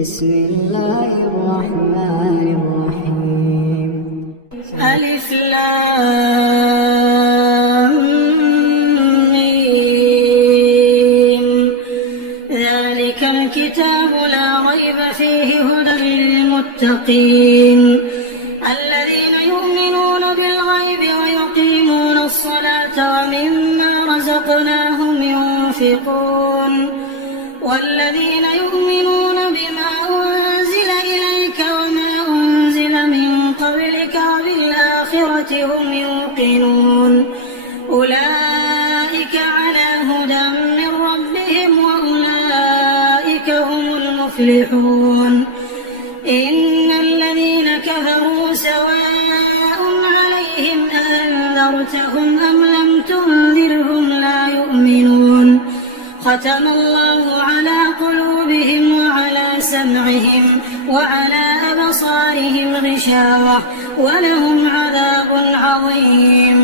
بسم الله الرحمن الرحيم. ألف لام ميم. ذلك الكتاب لا ريب فيه هدى للمتقين الذين يؤمنون بالغيب ويقيمون الصلاة ومما رزقناهم ينفقون والذين يؤمنون بما أنزل إليك وما أنزل من قبلك وبالآخرة هم يوقنون أولئك على هدى من ربهم وأولئك هم المفلحون. إن الذين كفروا سواء عليهم أنذرتهم أم لم تنذرهم لا يؤمنون ختم الله على قلوبهم وعلى سمعهم وعلى أبصارهم غشاوة ولهم عذاب عظيم.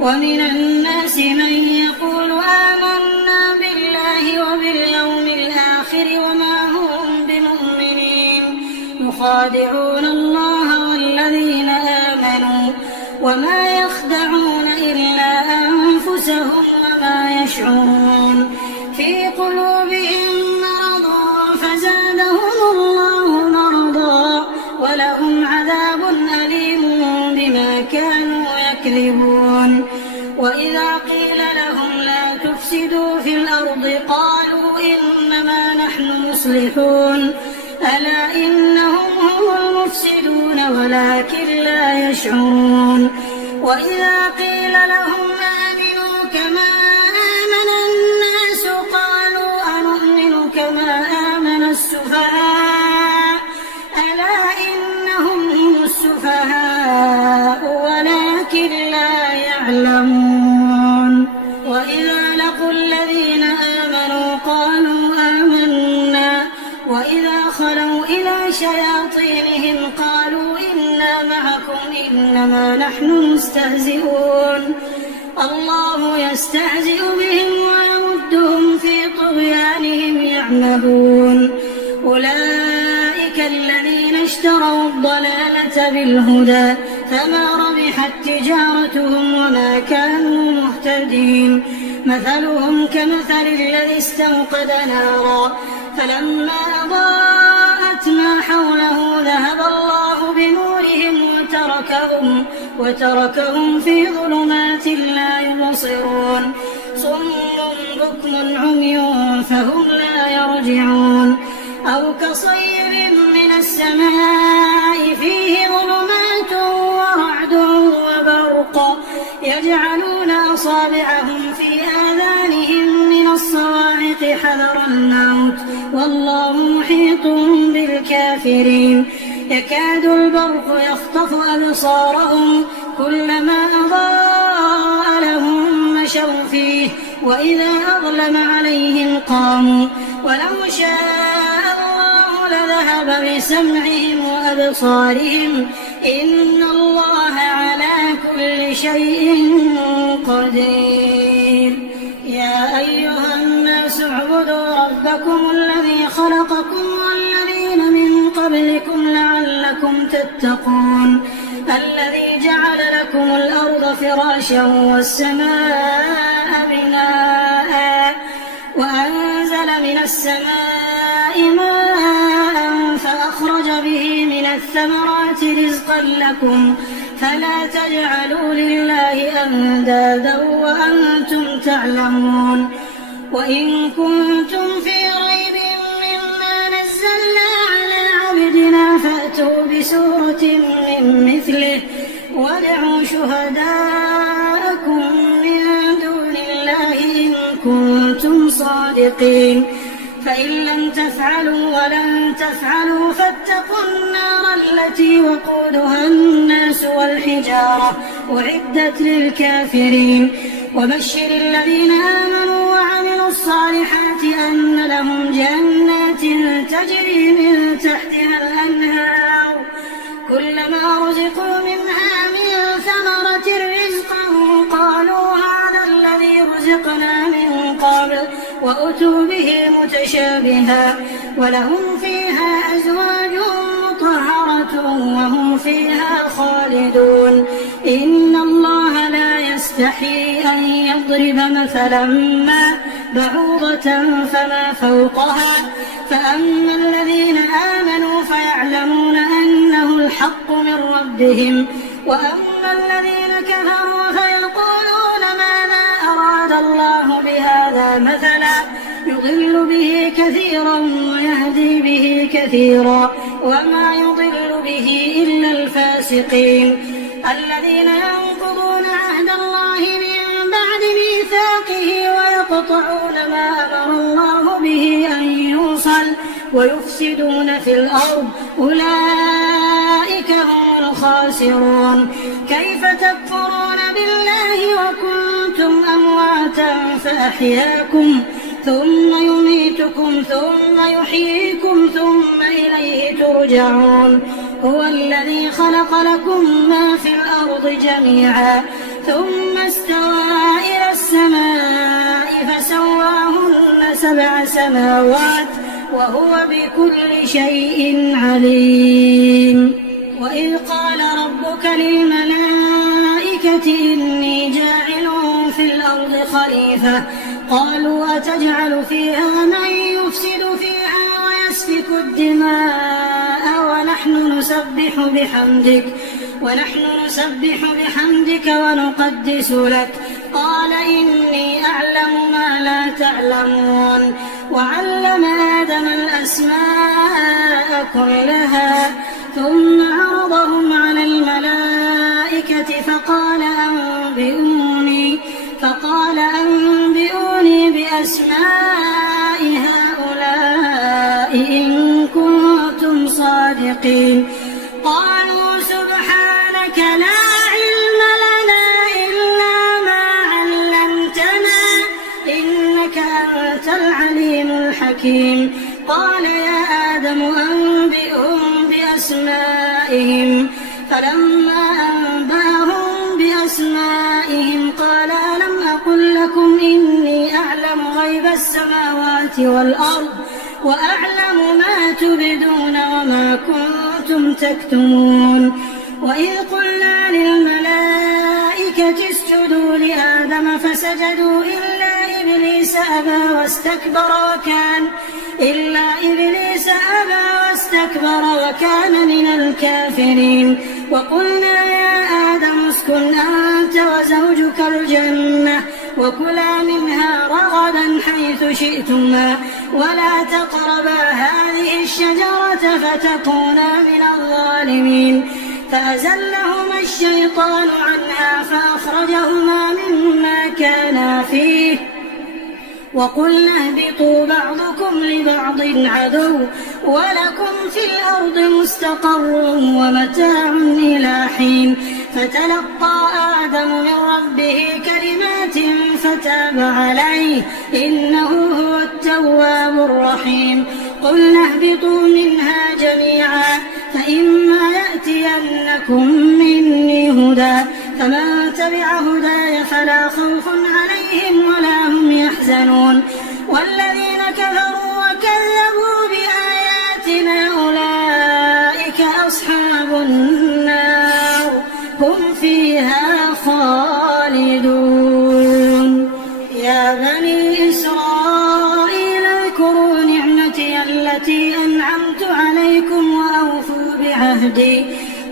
ومن الناس من يقول آمنا بالله وباليوم الآخر وما هم بمؤمنين يخادعون الله والذين آمنوا وما يخدعون إلا أنفسهم وما يشعرون. في قلوبهم مرض فزادهم الله مرضا ولهم عذاب أليم بما كانوا يكذبون. وإذا قيل لهم لا تفسدوا في الأرض قالوا إنما نحن مصلحون ألا إنهم هم المفسدون ولكن لا يشعرون. وإذا قيل لهم آمنوا كما آمن الناس قالوا أنؤمن كما آمن السفهاء ألا إنهم هم السفهاء ولكن لا يعلمون. وإذا لقوا الذين آمنوا قالوا آمنا وإذا خلوا إلى شياطينهم قالوا إنا معكم إنما نحن مستهزئون الله يستهزئ بهم ويمدهم في طغيانهم يعمهون. أولئك الذين اشتروا الضلالة بالهدى فما ربحت تجارتهم وما كانوا مهتدين. مثلهم كمثل الذي استوقد نارا فلما أضاءت ما حوله ذهب الله بنورهم وتركهم في ظلمات لا يبصرون صم بكم عمي فهم لا يرجعون. أو كصيب من السماء فيه ظلمات ورعد وبرق يجعلون أصابعهم في آذانهم من الصواعق حذر الموت والله محيط بالكافرين. يكاد البرق يخطف أبصارهم كلما أضاء لهم مشوا فيه وإذا أظلم عليهم قاموا ولو شاء الله لذهب بسمعهم وأبصارهم إن الله على كل شيء قدير. يا أيها الناس اعبدوا ربكم الذي خلقكم والذين من قبلكم لعلكم تتقون الذي جعل لكم الأرض فراشا والسماء بناء وأنزل من السماء ماء فأخرج به من الثمرات رزقا لكم فلا تجعلوا لله أندادا وأنتم تعلمون. وإن كنتم في ريب مما نزلنا على عبدنا فأتوا بسورة من مثله وادعوا شهداءكم من دون الله إن كنتم صادقين فإن لم تفعلوا ولن تفعلوا فاتقوا النار التي وقودها الناس والحجارة أعدت للكافرين. وبشر الذين آمنوا وعملوا الصالحات أن لهم جنات تجري من تحتها الأنهار كلما رزقوا منها من ثمرة رزقا قالوا هذا الذي رزقنا من قبل وأتوا به متشابها ولهم فيها أزواج مطهرة وهم فيها خالدون إن الله لا يستحي أن يضرب مثلا ما بعوضة فما فوقها فأما الذين آمنوا فيعلمون أنه الحق من ربهم وأما الذين كفروا فيقولون ماذا أراد الله بهذا مثلا يضل به كثيرا ويهدي به كثيرا وما يضل به إلا الفاسقين الذين ينقضون عهد الله من بعد ميثاقه ويقطعون ما أمر الله به أن يوصل ويفسدون في الأرض أولئك هم الخاسرون كيف تكفرون بالله وكنتم أمواتا فأحياكم ثم يميتكم ثم يحييكم ثم إليه ترجعون هو الذي خلق لكم ما في الأرض جميعا ثم استوى إلى السماء فسواهن 7 سماوات وهو بكل شيء عليم وإذ قال ربك للملائكة إني جاعل في الأرض خليفة قالوا أتجعل فيها من يفسد فيها ويسفك الدماء ونحن نسبح بحمدك ونقدس لك قال إني أعلم ما لا تعلمون وعلم آدم الأسماء كلها ثم عرضهم على الملائكة فقال أنبئوني بأسماء هؤلاء إن كنتم صادقين قالوا سبحانك لا علم لنا إلا ما علمتنا إنك أنت العليم الحكيم قال يا آدم أنبئهم بأسمائهم فلما أنبأهم بأسمائهم قال ألم أقل لكم إني أعلم غيب السماوات والأرض وأعلم ما تبدون وما كنتم تكتمون وإذ قلنا للملائكة اسجدوا لآدم فسجدوا إلا إبليس أبى واستكبر وكان من الكافرين وقلنا يا آدم اسكن أنت وزوجك الجنة وكلا منها رغدا حيث شئتما ولا تقربا هذه الشجرة فتكونا من الظالمين فأزلهما الشيطان عنها فأخرجهما مما كانا فيه وقلنا اهبطوا بعضكم لبعض عدو ولكم في الأرض مستقر ومتاع إلى حين فتلقى آدم من ربه كلمات فتاب عليه إنه هو التواب الرحيم قلنا اهبطوا منها جميعا فإما يأتينكم مني هدى فمن تبع هداي فلا خوف عليهم ولا هم يحزنون والذين كفروا وكذبوا بآياتنا أولئك أصحاب النار هم فيها خالدون يا بني إسرائيل اذكروا نعمتي التي أنعمت عليكم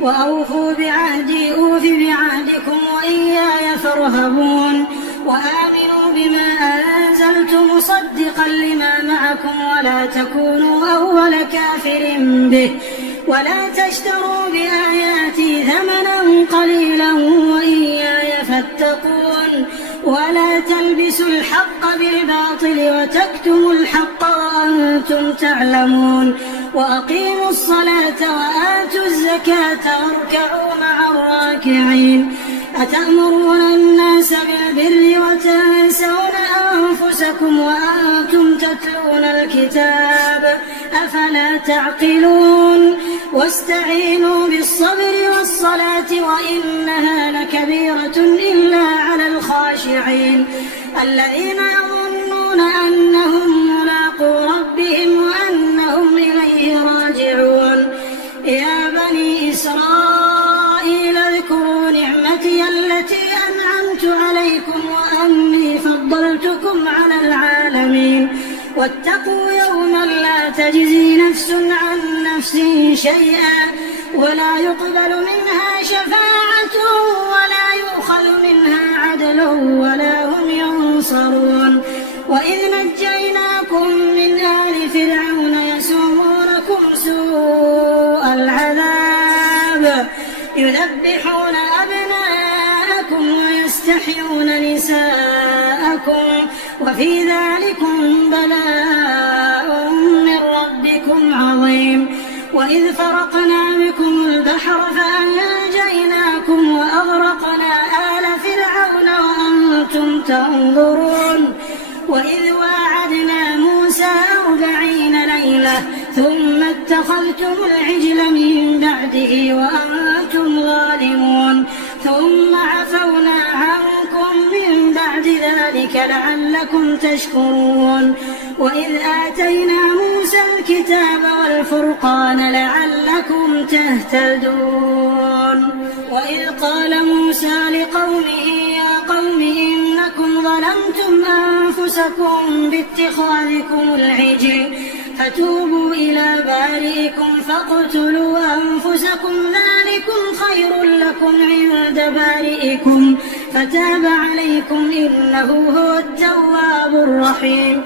وأوفوا بعهدي أوف بعهدكم وإياي فارهبون وآمنوا بما أنزلت مصدقا لما معكم ولا تكونوا أول كافر به ولا تشتروا بآياتي ثمنا قليلا وإياي فاتقون ولا تلبسوا الحق بالباطل وتكتموا الحق وأنتم تعلمون وأقيموا الصلاة وآتوا الزكاة واركعوا مع الراكعين أتأمرون الناس بالبر وتنسون أنفسكم وأنتم تتلون الكتاب أفلا تعقلون واستعينوا بالصبر والصلاة وإنها لكبيرة إلا على الخاشعين الذين يظنون يظنون أنهم ملاقو ربهم وأنهم إليه راجعون. يا بني إسرائيل اذكروا نعمتي التي أنعمت عليكم وأني فضلتكم على العالمين. واتقوا يوما لا تجزي نفس عن نفس شيئا ولا يقبل منها شفاعة ولا يؤخذ منها عدل ولا هم ينصرون. وإذ نجيناكم من آل فرعون يسومونكم سوء العذاب يذبحون أبناءكم ويستحيون نساءكم وفي ذلكم بلاء من ربكم عظيم. وإذ فرقنا بكم البحر فأنجيناكم وأغرقنا آل فرعون وأنتم تنظرون. وإذ واعدنا موسى 40 ليلة ثم اتخذتم العجل من بعده وأنتم ظالمون ثم عفونا عنكم من بعد ذلك لعلكم تشكرون. وإذ آتينا موسى الكتاب والفرقان لعلكم تهتدون. وإذ قال موسى لقومه يا قوم إنكم ظلمتم أنفسكم باتخاذكم العجل فتوبوا إلى بارئكم فاقتلوا أنفسكم ذلكم خير لكم عند بارئكم فتاب عليكم إنه هو التواب الرحيم.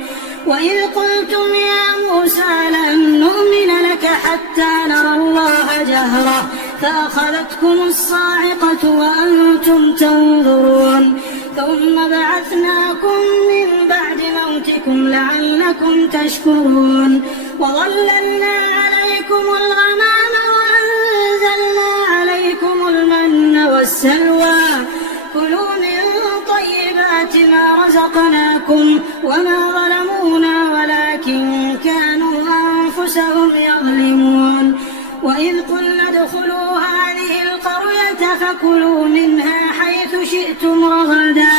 وإذ قلتم يا موسى لن نؤمن لك حتى نرى الله جهرة فأخذتكم الصاعقة وأنتم تنظرون ثم بعثناكم من بعد موتكم لعلكم تشكرون. وظللنا عليكم الغمام وأنزلنا عليكم المن والسلوى كلوا من طيبات ما رزقناكم وما ظلمونا ولكن كانوا أنفسهم يظلمون. وإذ قلنا ادخلوا هذه القرية فكلوا منها حيث شئتم رغدا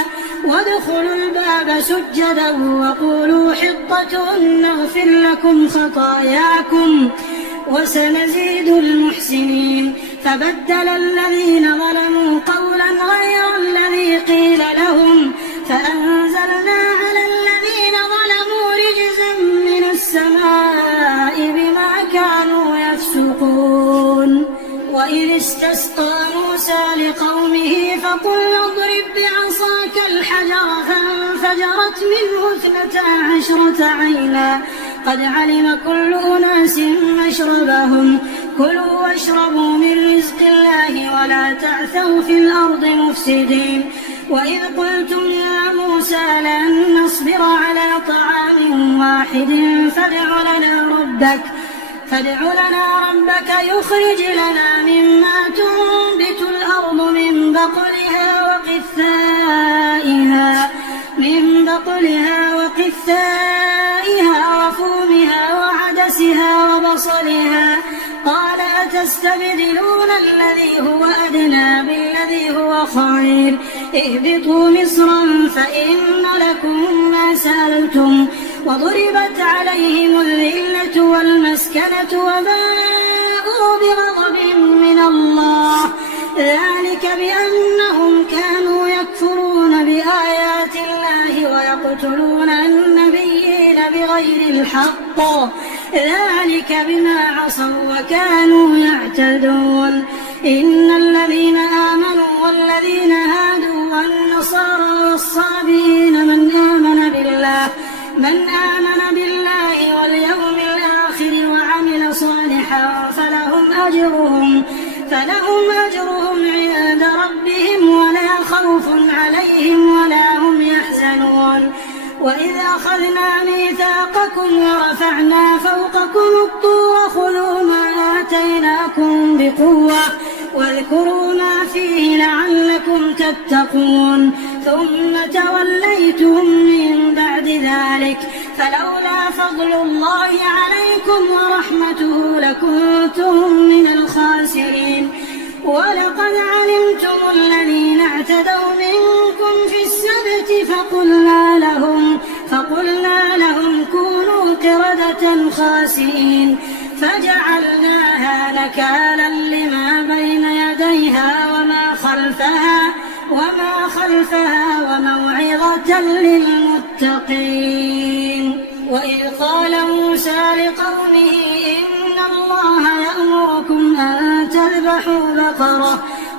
وادخلوا الباب سجدا وقولوا حطة نغفر لكم خطاياكم وسنزيد المحسنين. فبدل الذين ظلموا قولا غير الذي قيل لهم فأنزلنا على الذين ظلموا رجزا من السماء بما كانوا يفسقون. وإذ استسقى موسى لقومه فقل اضرب بعصاك الحجر فانفجرت منه 12 عينا قد علم كل أناس مشربهم كلوا واشربوا من رزق الله ولا تعثوا في الأرض مفسدين. وإذ قلتم يا موسى لن نصبر على طعام واحد فادع لنا ربك يخرج لنا مما تنبت الأرض من بقلها وقثائها وفومها وعدسها وبصلها قال أتستبدلون الذي هو أدنى بالذي هو خير اهبطوا مصرا فإن لكم ما سألتم وضربت عليهم الذلة والمسكنة وباءوا بغضب من الله ذلك بأنهم كانوا يكفرون بآيات الله ويقتلون النبيين بغير الحق ذلك بما عصوا وكانوا يعتدون. إن الذين آمنوا والذين هادوا والنصارى والصابئين من آمن بالله واليوم الآخر وعمل صالحا فلهم أجرهم عند ربهم ولا خوف عليهم ولا هم يحزنون. وإذ أخذنا ميثاقكم ورفعنا فوقكم الطور خذوا ما آتيناكم بقوة واذكروا ما فيه لعلكم تتقون ثم توليتم من بعد ذلك فلولا فضل الله عليكم ورحمته لكنتم من الخاسرين. ولقد علمتم الذين اعتدوا منكم في السبت فقلنا خاسئين فجعلناها نكالا لما بين يديها وما خلفها وموعظة للمتقين. وإذ قال موسى لقومه إن الله يأمركم أن تذبحوا بقرة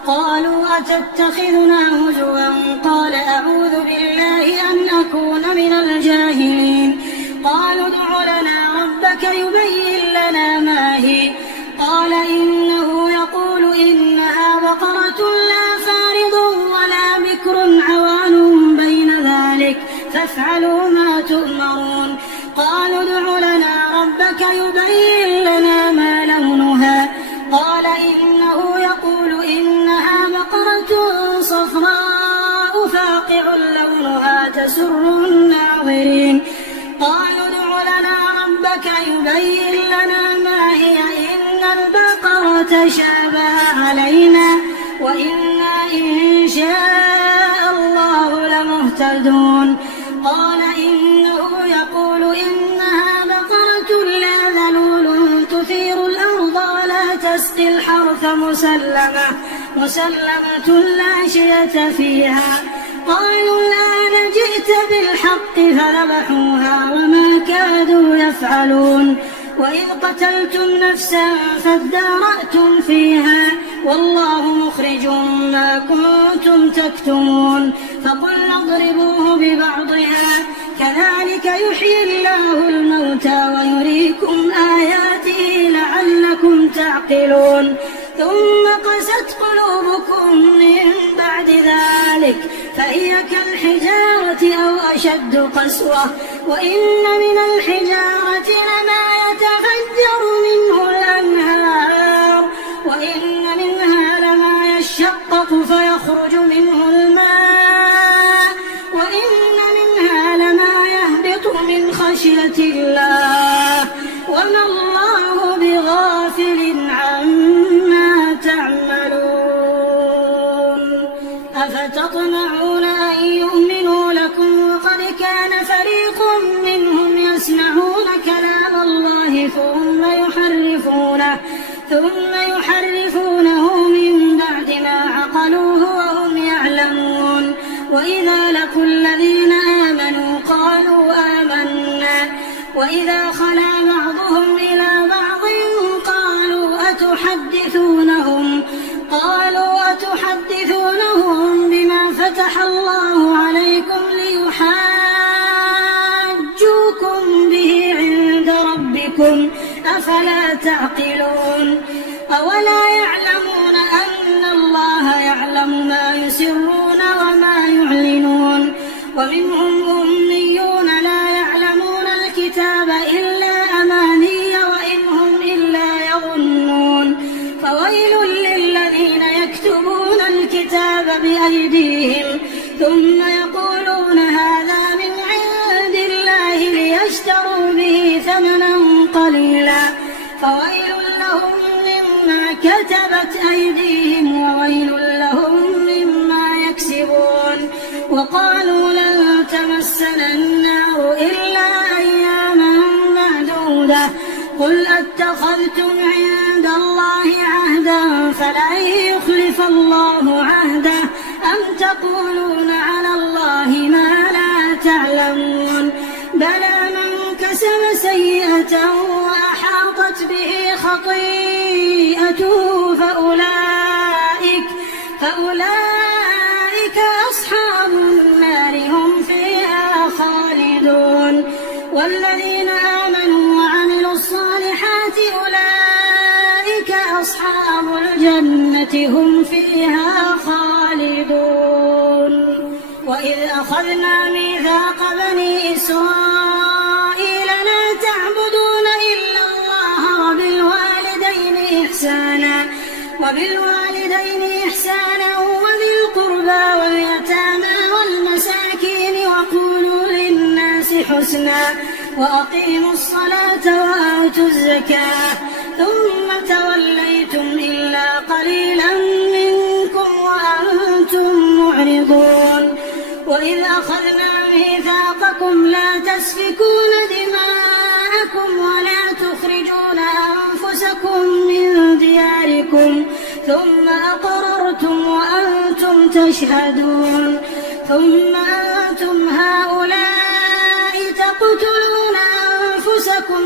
قالوا أتتخذنا هزوا قال أعوذ بالله أن أكون من الجاهلين. قالوا ادع لنا ربك يبين لنا ما هي قال إنه يقول إنها بقرة لا فارض ولا بكر عوان بين ذلك فافعلوا ما تؤمرون. قالوا ادع لنا ربك يبين لنا ما لونها قال إنه يقول إنها بقرة صفراء فاقع لونها تسر الناظرين. قالوا ادع لنا ربك يبين لنا ما هي إن البقرة شابه علينا وإنا إن شاء الله لمهتدون. قال إنه يقول إنها بقرة لا ذلول تثير الأرض ولا تسقي الحرث مسلمة لا شية فيها. قالوا الآن جئت بالحق فذبحوها وما كادوا يفعلون. وإذ قتلتم نفسا فادارأتم فيها والله مخرج ما كنتم تكتمون. فقلنا اضربوه ببعضها كذلك يحيي الله الموتى ويريكم آياته لعلكم تعقلون. ثم قست قلوبكم من بعد ذلك فهي كالحجارة أو أشد قسوة وإن من الحجارة لما يتفجر منه الأنهار وإن منها لما يشقق فيخرج منه الماء وإن منها لما يهبط من خشية الله وما الله بغافل عما تعملون. أفتطمعون أن يؤمنوا لكم وقد كان فريق منهم يسمعون كلام الله ثم يحرفونه من بعد ما عقلوه وهم يعلمون. وإذا لقوا الذين آمنوا قالوا آمنا وإذا خلا بعضهم إلى بعض قالوا أتحدثونهم بما فتح الله عليكم ليحاجوكم به عند ربكم أفلا تعقلون. أولا يعلمون أن الله يعلم ما يسرون وما يعلنون. ومنهم أميون لا يعلمون الكتاب إلا أماني وإن هم إلا يظنون. فويل للذين يكتبون الكتاب بأيديهم ثم يقولون هذا من عند الله ليشتروا به ثمنا قليلا فويل لهم مما كتبت أيديهم وويل لهم مما يكسبون. وقالوا لن تمسنا النار إلا أياما معدودة قل أتخذتم عند الله عهدا فلن يخلف الله عهده أم تقولون على الله ما لا تعلمون. بلى من كسب سيئة وأحاطت به خطيئته فأولئك أصحاب النار هم فيها خالدون. والذين آمنوا وعملوا الصالحات أولئك أصحاب الجنة هم فيها خالدون. وإذ أخذنا ميثاق بني إسرائيل لا تعبدون إلا الله وبالوالدين إحسانا وذي القربى واليتامى والمساكين وقولوا للناس حسنا وأقيموا الصلاة وآتوا الزكاة ثم توليتم إلا قليلا منكم وأنتم معرضون. وإذ أخذنا ميثاقكم لا تسفكون دماءكم ولا أخرجوكم من دياركم ثم أقررتم وأنتم تشهدون ثم أنتم هؤلاء تقتلون أنفسكم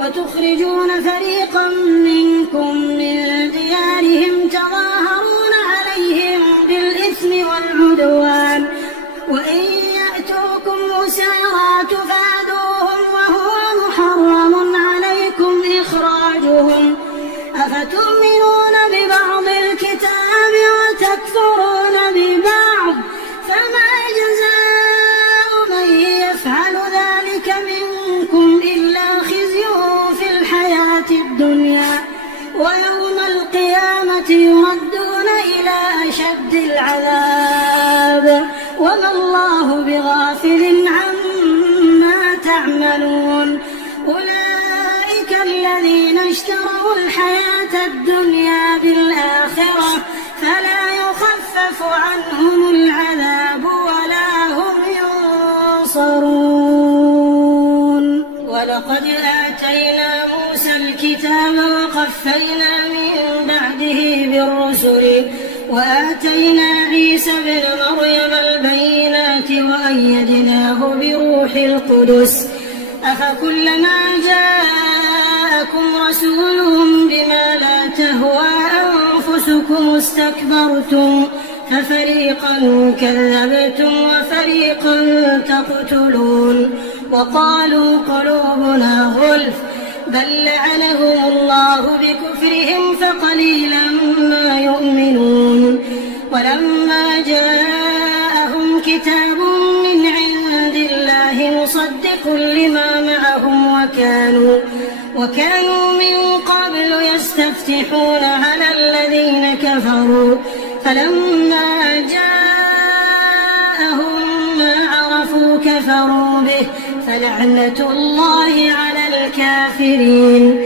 وتخرجون فريقا منكم من ديارهم تظاهرون عليهم بالإثم والعدوان وإن يأتوكم أسارى تفادوهم وهو محرم عليكم إخراجهم أفتؤمنون ببعض الكتاب وتكفرون ببعض فما جزاء من يفعل ذلك منكم إلا خزي في الحياة الدنيا ويوم القيامة يردون إلى أشد العذاب وما الله بغافل عما تعملون أولئك الذين اشتروا الحياة الدنيا بالآخرة فلا يخفف عنهم العذاب ولا هم ينصرون ولقد آتينا موسى الكتاب وقفينا من بعده بالرسل وآتينا عيسى ابن مريم البينات وأيدناه بروح القدس أفكلما جاءكم رسول بما لا تهوى أنفسكم استكبرتم ففريقا كذبتم وفريقا تقتلون وقالوا قلوبنا غلف بل لعنهم الله بكفرهم فقليلا ما يؤمنون ولما جاءهم كتاب من عند الله مصدق لما معهم وكانوا من قبل يستفتحون على الذين كفروا فلما جاءهم ما عرفوا كفروا به فلعنة الله على الكافرين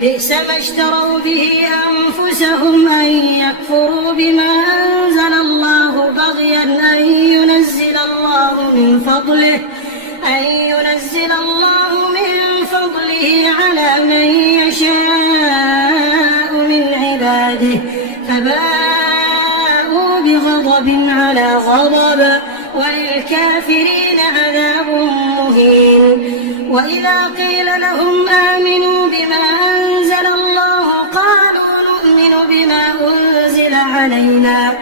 بئس ما اشتروا به أنفسهم أن يكفروا بما أنزل الله بغيا أن ينزل الله من فضله على من يشاء من عباده فباءوا بغضب على غضب وللكافرين عذاب مهين وإذا قيل لهم آمنوا بما أنزل الله قالوا نؤمن بما أنزل علينا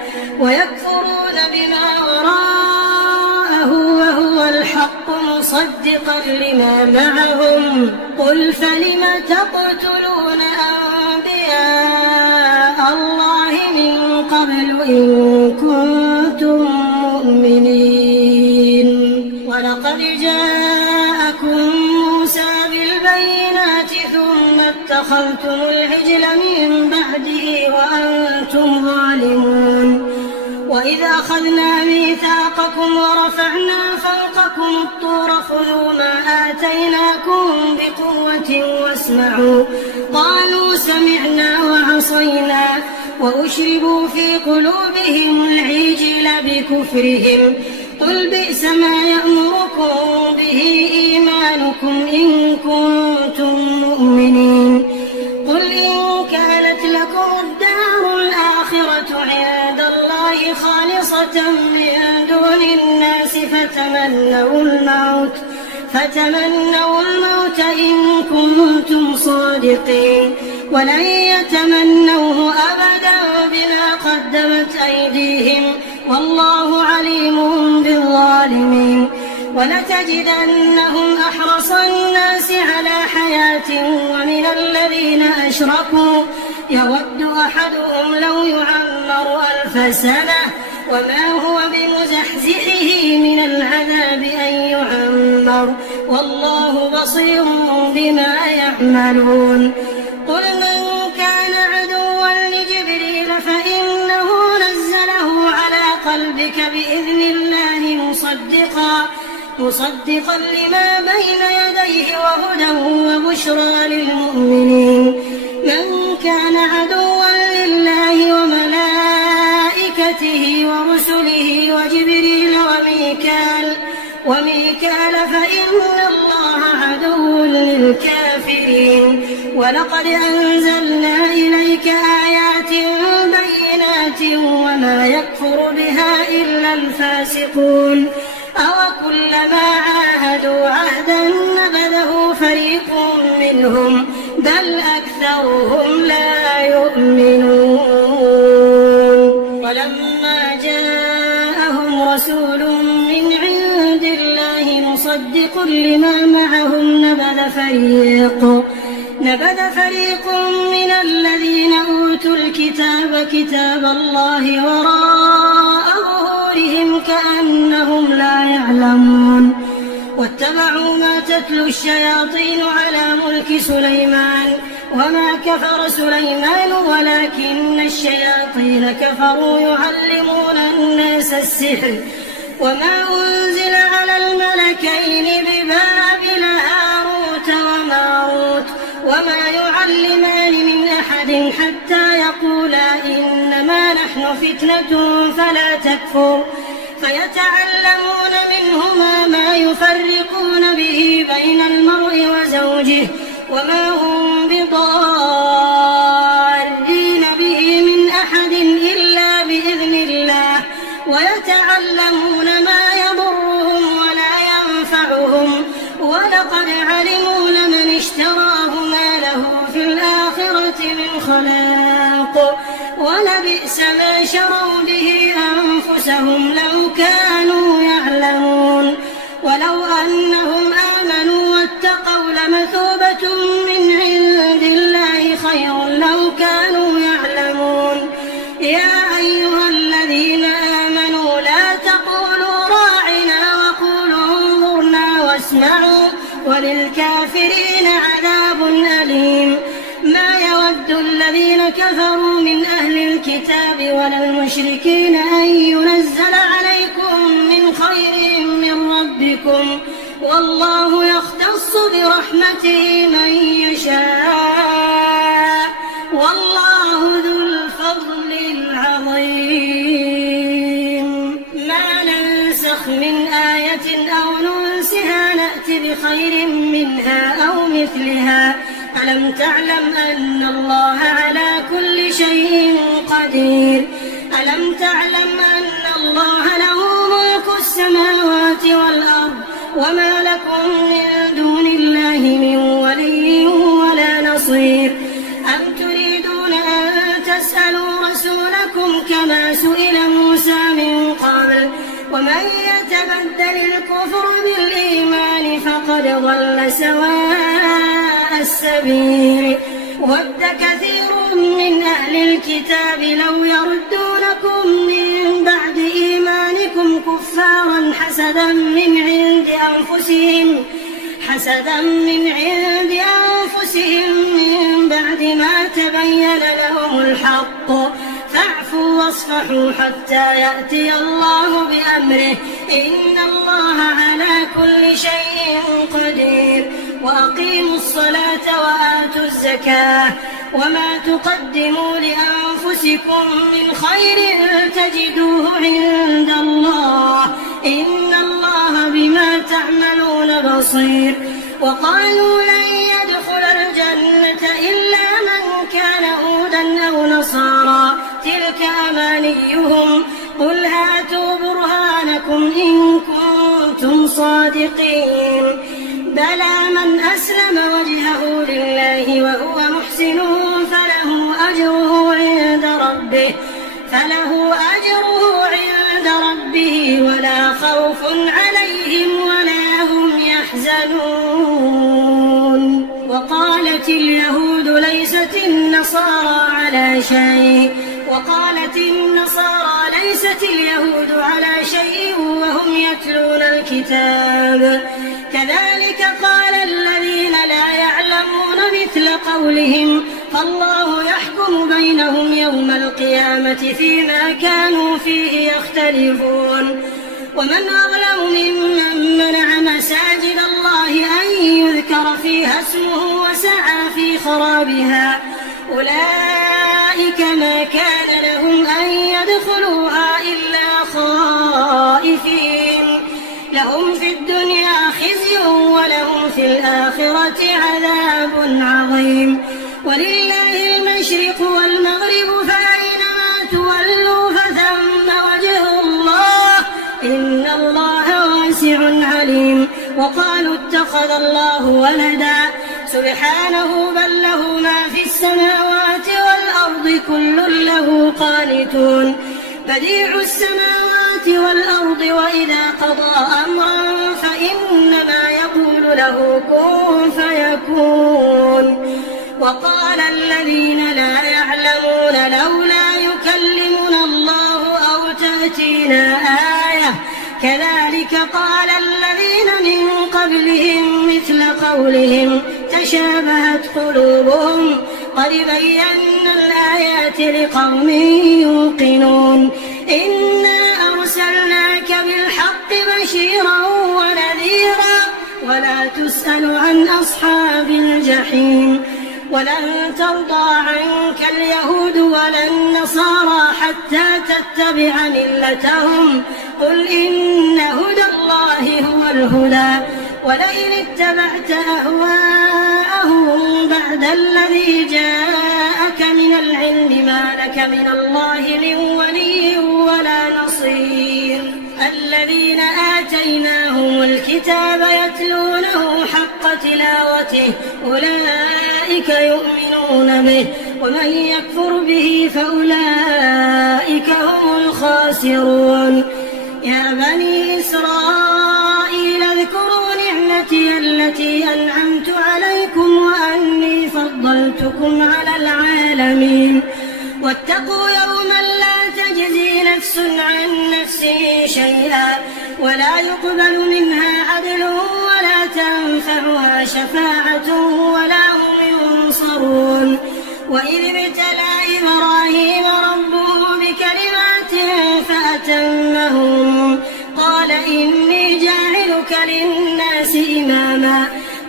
ويكفرون بما وراءه وهو الحق مصدقا لما معهم قل فلم تقتلون أنبياء الله من قبل إن كنتم مؤمنين ولقد جاءكم موسى بالبينات ثم اتخذتم العجل من بعده وأنتم ظالمون وإذا أخذنا ميثاقكم ورفعنا فوقكم الطور خذوا ما آتيناكم بقوة واسمعوا قالوا سمعنا وعصينا وأشربوا في قلوبهم العجل بكفرهم قل بئس ما يأمركم به إيمانكم إن كنتم مؤمنين قل إن كانت لكم الدار الآخرة عند الله خالصة من دون الناس فتمنوا الموت إن كنتم صادقين ولن يتمنوه أبدا بما قدمت أيديهم والله عليم بالظالمين ولتجدنهم أحرص الناس على حياة ومن الذين أشركوا يود أحدهم لو يعمر 1000 سنة وما هو بمزحزحه من العذاب أن يعمر والله بصير بما يعملون قل من كان عدوا لجبريل فإنه نزله على قلبك بإذن الله مصدقا لما بين يديه وهدى وبشرى للمؤمنين من كان عدوا لله وملائكته ورسله وجبريل وميكال فإن الله عدو للكافرين الكافرين ولقد أنزلنا إليك آيات بينات وما يكفر بها إلا الفاسقون أوكلما عاهدوا عهدا نبذه فريق منهم بل أكثرهم لا يؤمنون ولما جاءهم رسول من عند الله مصدق لما معهم نبذ فريق من الذين أوتوا الكتاب كتاب الله وراء ظهورهم كأنهم لا يعلمون واتبعوا ما تتلو الشياطين على ملك سليمان وما كفر سليمان ولكن الشياطين كفروا يعلمون الناس السحر وما أنزل على الملكين ببابل هاروت وماروت وما يعلمان من أحد حتى يقولا إنما نحن فتنة فلا تكفر فيتعلمون منهما ما يفرقون به بين المرء وزوجه وما هم بضارين به من أحد إلا بإذن الله ويتعلمون ما يضرهم ولا ينفعهم ولقد علموا لمن اشتراه ما له في الآخرة من خلاق ولبئس ما شروا به أنفسهم لو كانوا يعلمون ولو أنهم آمنوا واتقوا لمثوبة من عند الله خير لو كانوا يعلمون يا أيها الذين آمنوا لا تقولوا راعنا وقولوا انظرنا واسمعوا وللكافرين عذاب أليم ما يود الذين كفروا من أهل الكتاب ولا المشركين أن ينزل عليكم من خير من ربكم والله يختص برحمته من يشاء والله ذو الفضل العظيم ما ننسخ من آية أو ننسها نأت بخير منها أو مثلها ألم تعلم أن الله على كل شيء قدير ألم تعلم أن الله له ملك السماوات والأرض وما لكم من دون الله من ولي ولا نصير أم تريدون أن تسألوا رسولكم كما سئل موسى من قبل ومن يتبدل الكفر بالإيمان فقد ضل سواء السبيل ود كثير من أهل الكتاب لو يردونكم من بعد إيمانكم كفارا حسدا من عند أنفسهم من بعد ما تبين لهم الحق فاعفوا واصفحوا حتى يأتي الله بأمره إن الله على كل شيء قدير وأقيموا الصلاة وآتوا الزكاة وما تقدموا لأنفسكم من خير تجدوه عند الله إن الله بما تعملون بصير وقالوا لن يدخل الجنة إلا من كان هودا أو نصارى تلك أمانيهم قل هاتوا برهانكم إن كنتم صادقين بلى من أسلم وجهه لله وهو محسن فله أجره عند ربه ولا خوف عليهم ولا هم يحزنون وقالت اليهود ليست النصارى على شيء وهم يتلون الكتاب كذلك قال الذين لا يعلمون مثل قولهم فالله يحكم بينهم يوم القيامة فيما كانوا فيه يختلفون ومن أظلم ممن منع مساجد الله أن يذكر فيها اسمه وسعى في خرابها أولئك ما كان لهم أن يدخلوها إلا خائفين لهم لهم في الدنيا خزي ولهم في الآخرة عذاب عظيم. ولله المشرق والمغرب فأينما تولوا فثم وجه الله إن الله واسع عليم. وقالوا اتخذ الله ولدا سبحانه بل له ما في السماوات والأرض كل له قانتون بديع السماوات والأرض وإذا قضى أمرا فإنما يقول له كن فيكون. وقال الذين لا يعلمون لولا يكلمنا الله أو تأتينا آية كذلك قال الذين من قبلهم مثل قولهم تشابهت قلوبهم قد بينا الآيات لقوم يوقنون. إنا أرسلناك بالحق بشيرا ونذيرا ولا تسأل عن أصحاب الجحيم. ولن ترضى عنك اليهود ولا النصارى حتى تتبع ملتهم قل إن هدى الله هو الهدى ولئن اتبعت أهواءهم بعد الذي جاءك من العلم ما لك من الله من ولي ولا نصير. الذين آتيناهم الكتاب يتلونه حق تلاوته أولئك يؤمنون به ومن يكفر به فأولئك هم الخاسرون. يا بني إسرائيل اذكروا نعمتي التي أنعمت عليكم وأني فضلتكم على العالمين. واتقوا يوما لا تجزي نفس عن نفس شيئا ولا يقبل منها عدل ولا تنفعها شفاعة ولا هم ينصرون. وإذ ابتلى إبراهيم ربه بكلمات فأتمهم قال إني جاعلك للناس إماما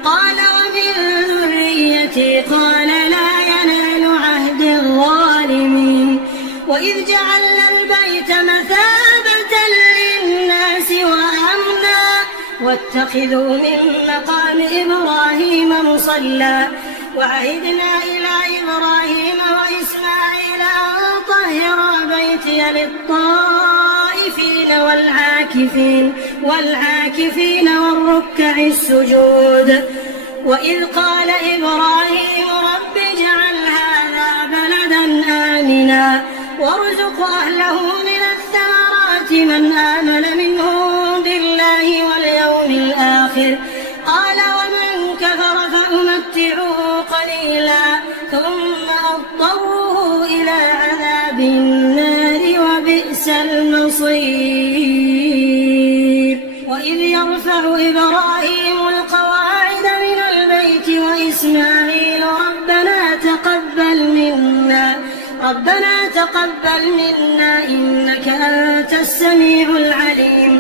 قال ومن ذريتي قال لا ينال عهد الظالمين. وإذ جعلنا البيت مثابة للناس وأمنا واتخذوا من مقام إبراهيم مصلى وعهدنا إلى إبراهيم وإسماعيل أن طهرا بيتي للطائفين والعاكفين والركع السجود. وإذ قال إبراهيم رب اجعل هذا بلدا آمنا وارزق أهله من الثمرات من آمن منهم بالله واليوم الآخر قال ومن كفر فأمتعه قليلا ثم أضطره إلى عذاب النار وبئس المصير. وإذ يرفع إبراهيم القواعد من البيت وإسماعيل ربنا تقبل منا إنك أنت السميع العليم.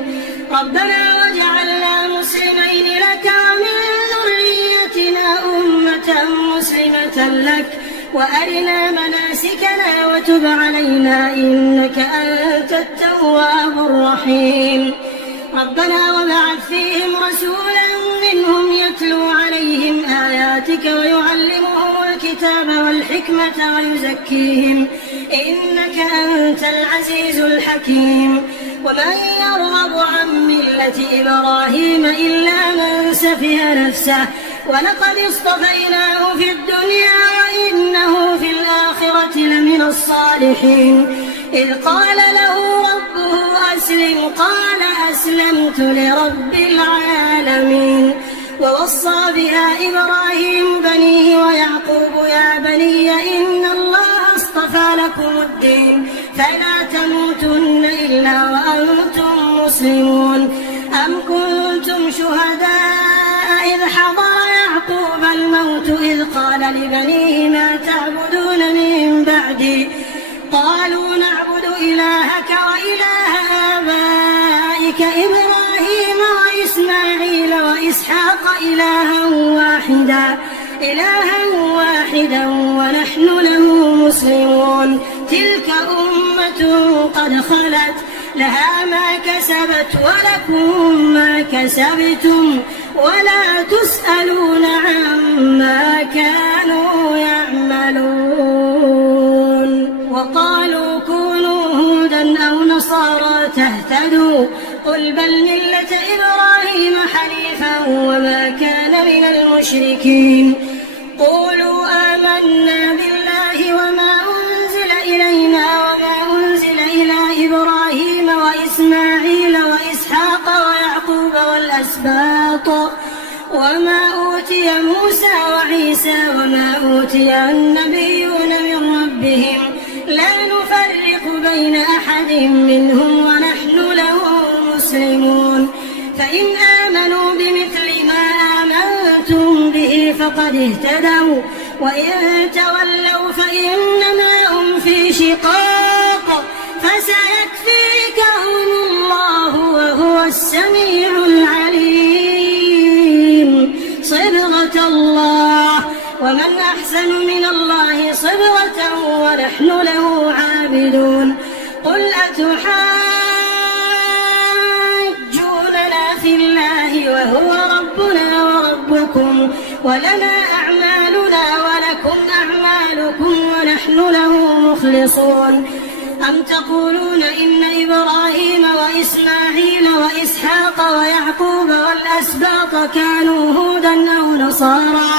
ربنا واجعلنا مسلمين لك ومن ذريتنا أمة مسلمة لك وأرنا مناسكنا وتب علينا إنك أنت التواب الرحيم. ربنا وابعث فيهم رسولا منهم يتلو عليهم آياتك ويعلمهم الكتاب والحكمة ويزكيهم إنك أنت العزيز الحكيم. ومن يرغب عن ملة إبراهيم إلا من سفه نفسه ولقد اصطفيناه في الدنيا وإنه في الآخرة لمن الصالحين. إذ قال له ربه أسلم قال أسلمت لرب العالمين. ووصى بها إبراهيم بنيه ويعقوب يا بني إن الله اصطفى لكم الدين فلا تموتن إلا وأنتم مسلمون. أم كنتم شهداء إذ حضر يعقوب الموت إذ قال لبنيه ما تعبدون من بعدي قالوا نعبد إلهك وإله آبائك إبراهيم وإسماعيل وإسحاق إلها واحدا ونحن له مسلمون. تلك أمة قد خلت لها ما كسبت ولكم ما كسبتم ولا تسألون عما كانوا يعملون. وقالوا كونوا هودا أو نصارى تهتدوا قل بل ملة إبراهيم حنيفا وما كان من المشركين. قولوا آمنا بالله وما أنزل إلينا وما أنزل إلى إبراهيم وإسماعيل وإسحاق ويعقوب والأسباط وما أوتي موسى وعيسى وما أوتي النبيون من ربهم لا نفرق بين أحد منهم ونحن له مسلمون. فإن آمنوا بمثل ما آمنتم به فقد اهتدوا وإن تولوا فإنما هم في شقاق فسيكفيكهم الله وهو السميع العليم. صبغة الله ومن أحسن من الله صبغة ونحن له عابدون. قل أتحاجوننا في الله وهو ربنا وربكم ولنا أعمالنا ولكم أعمالكم ونحن له مخلصون. أم تقولون إن إبراهيم وإسماعيل وإسحاق ويعقوب والأسباط كانوا هودا أو نصارى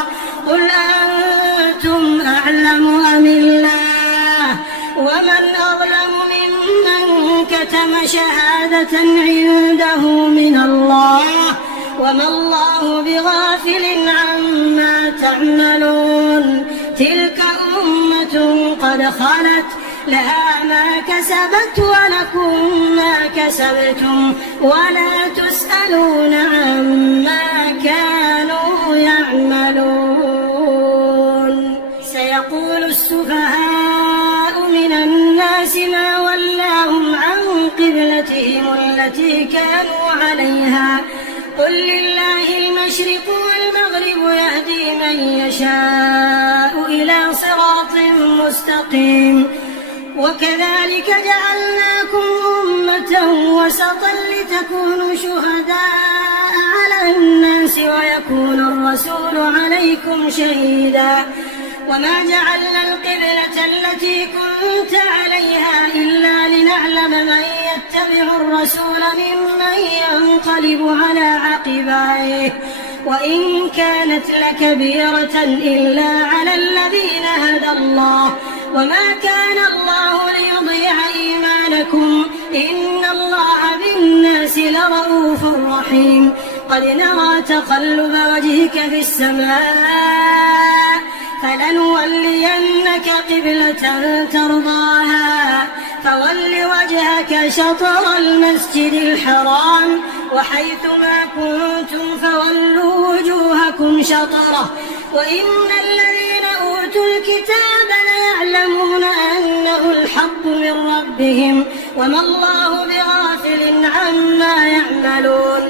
قل أنتم أعلم أم الله ومن أظلم ممن كتم شهادة عنده من الله وما الله بغافل عما تعملون. تلك أمة قد خلت لها ما كسبت ولكم ما كسبتم ولا تسألون عما كانوا يعملون. سيقول السفهاء من الناس ما ولاهم عن قبلتهم التي كانوا عليها قل لله المشرق والمغرب يهدي من يشاء إلى صراط مستقيم. وكذلك جعلناكم أمة وسطا لتكونوا شهداء على الناس ويكون الرسول عليكم شهيدا. وما جعلنا القبلة التي كنت عليها إلا لنعلم من يتبع الرسول ممن ينقلب على عقبيه وإن كانت لكبيرة إلا على الذين هدى الله وما كان الله ليضيع إيمانكم إن الله بالناس لرؤوف رحيم. قد نرى تقلب وجهك في السماء فلنولينك قبلة ترضاها فول وجهك شطر المسجد الحرام وحيث ما كنتم فولوا وجوهكم شطره وإن الذين أوتوا الكتاب ليعلمون أنه الحق من ربهم وما الله بغافل عما يعملون.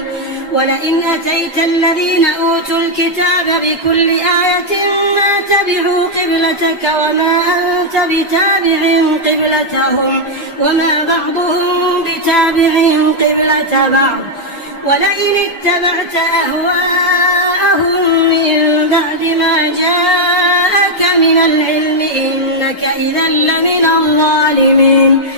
ولئن أتيت الذين أوتوا الكتاب بكل آية ما تبعوا قبلتك وما أنت بتابع قبلتهم وما بعضهم بتابع قبلة بعض ولئن اتبعت أهواءهم من بعد ما جاءك من العلم إنك إذا لمن الظالمين.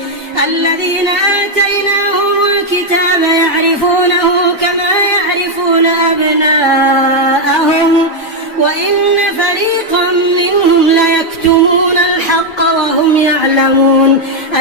الذين آتيناهم الكتاب يعرفونه كما يعرفون أبناءهم وإن فريقا منهم ليكتمون الحق وهم يعلمون.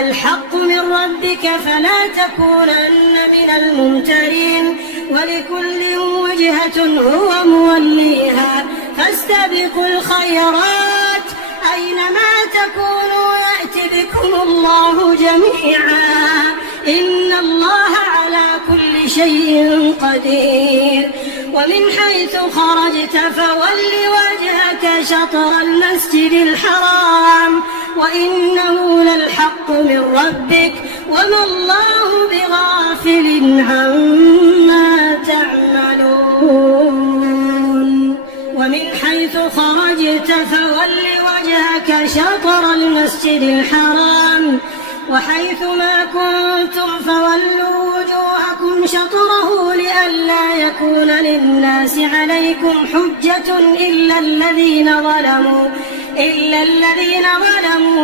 الحق من ربك فلا تكونن من الممترين ولكل وجهة هو موليها فاستبقوا الخيرات أينما تكونوا يأت بكم الله جميعا إن الله على كل شيء قدير. ومن حيث خرجت فول وجهك شطر المسجد الحرام وإنه للحق من ربك وما الله بغافل عما تعملون. ومن حيث خرجت فول وجهك شطر المسجد الحرام وحيث ما كنتم فولوا وجوهكم شطره لئلا يكون للناس عليكم حجة إلا الذين ظلموا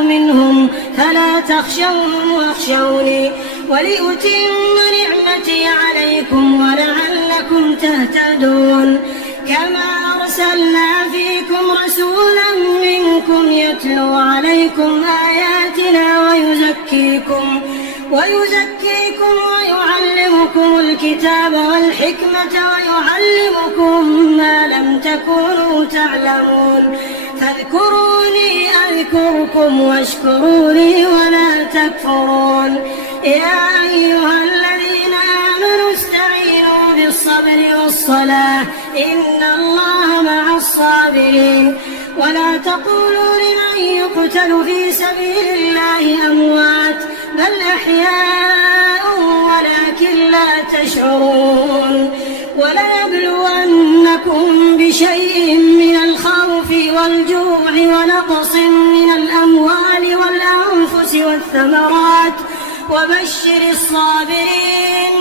منهم فلا تخشوهم واخشوني ولأتم نعمتي عليكم ولعلكم تهتدون كما أرسلنا فيكم رسولا منكم يتلو عليكم آياتنا ويزكيكم ويعلمكم الكتاب والحكمة ويعلمكم ما لم تكونوا تعلمون فاذكروني أذكركم واشكروا لي ولا تكفرون يا أيها الذين آمنوا استعينوا بالصبر والصلاة إن الله مع الصابرين ولا تقولوا لمن يقتل في سبيل الله أموات بل أحياء ولكن لا تشعرون ولنبلونكم بشيء من الخوف والجوع ونقص من الأموال والأنفس والثمرات وبشر الصابرين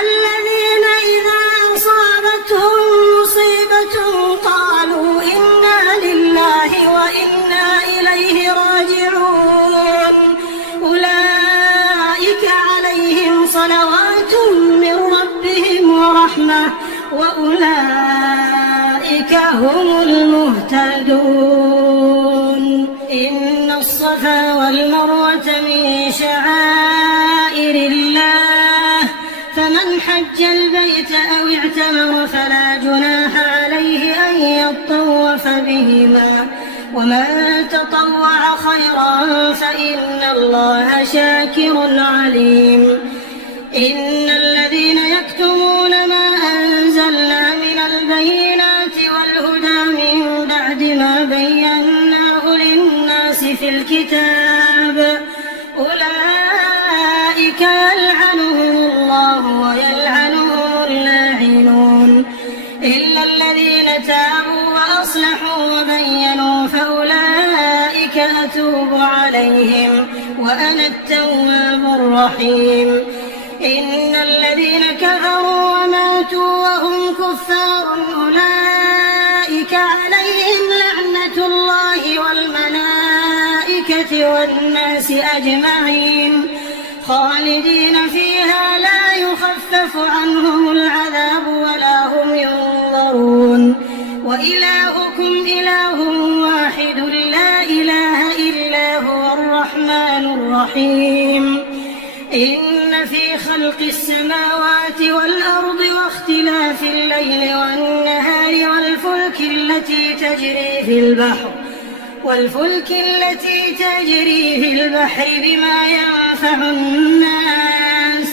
الذين إذا أصابتهم مصيبة قالوا إنا لله وإنا إليه راجعون أولئك عليهم صلوات من ربهم ورحمة وأولئك هم المهتدون إن الصفا والمروة من شعائر الله فمن حج البيت أو اعتمر فلا جناح عليه أن يطوف بهما ومن تطوع خيرا فإن الله شاكر عليم إن الذين يكتمون ما أنزلنا من البينات والهدى من بعد ما بيناه للناس في الكتاب أولئك يلعنهم الله ويلعنهم اللاعنون إلا الذين تابوا وأصلحوا وبينوا فأولئك أتوب عليهم وأنا التواب الرحيم إن الذين كفروا وماتوا وهم كفار أولئك عليهم لعنة الله والملائكة والناس أجمعين خالدين فيها لا يخفف عنهم العذاب ولا هم ينظرون وإلهكم إله واحد لا إله إلا هو الرحمن الرحيم إن في خلق السماوات والأرض واختلاف الليل والنهار والفلك التي تجري في البحر بما ينفع الناس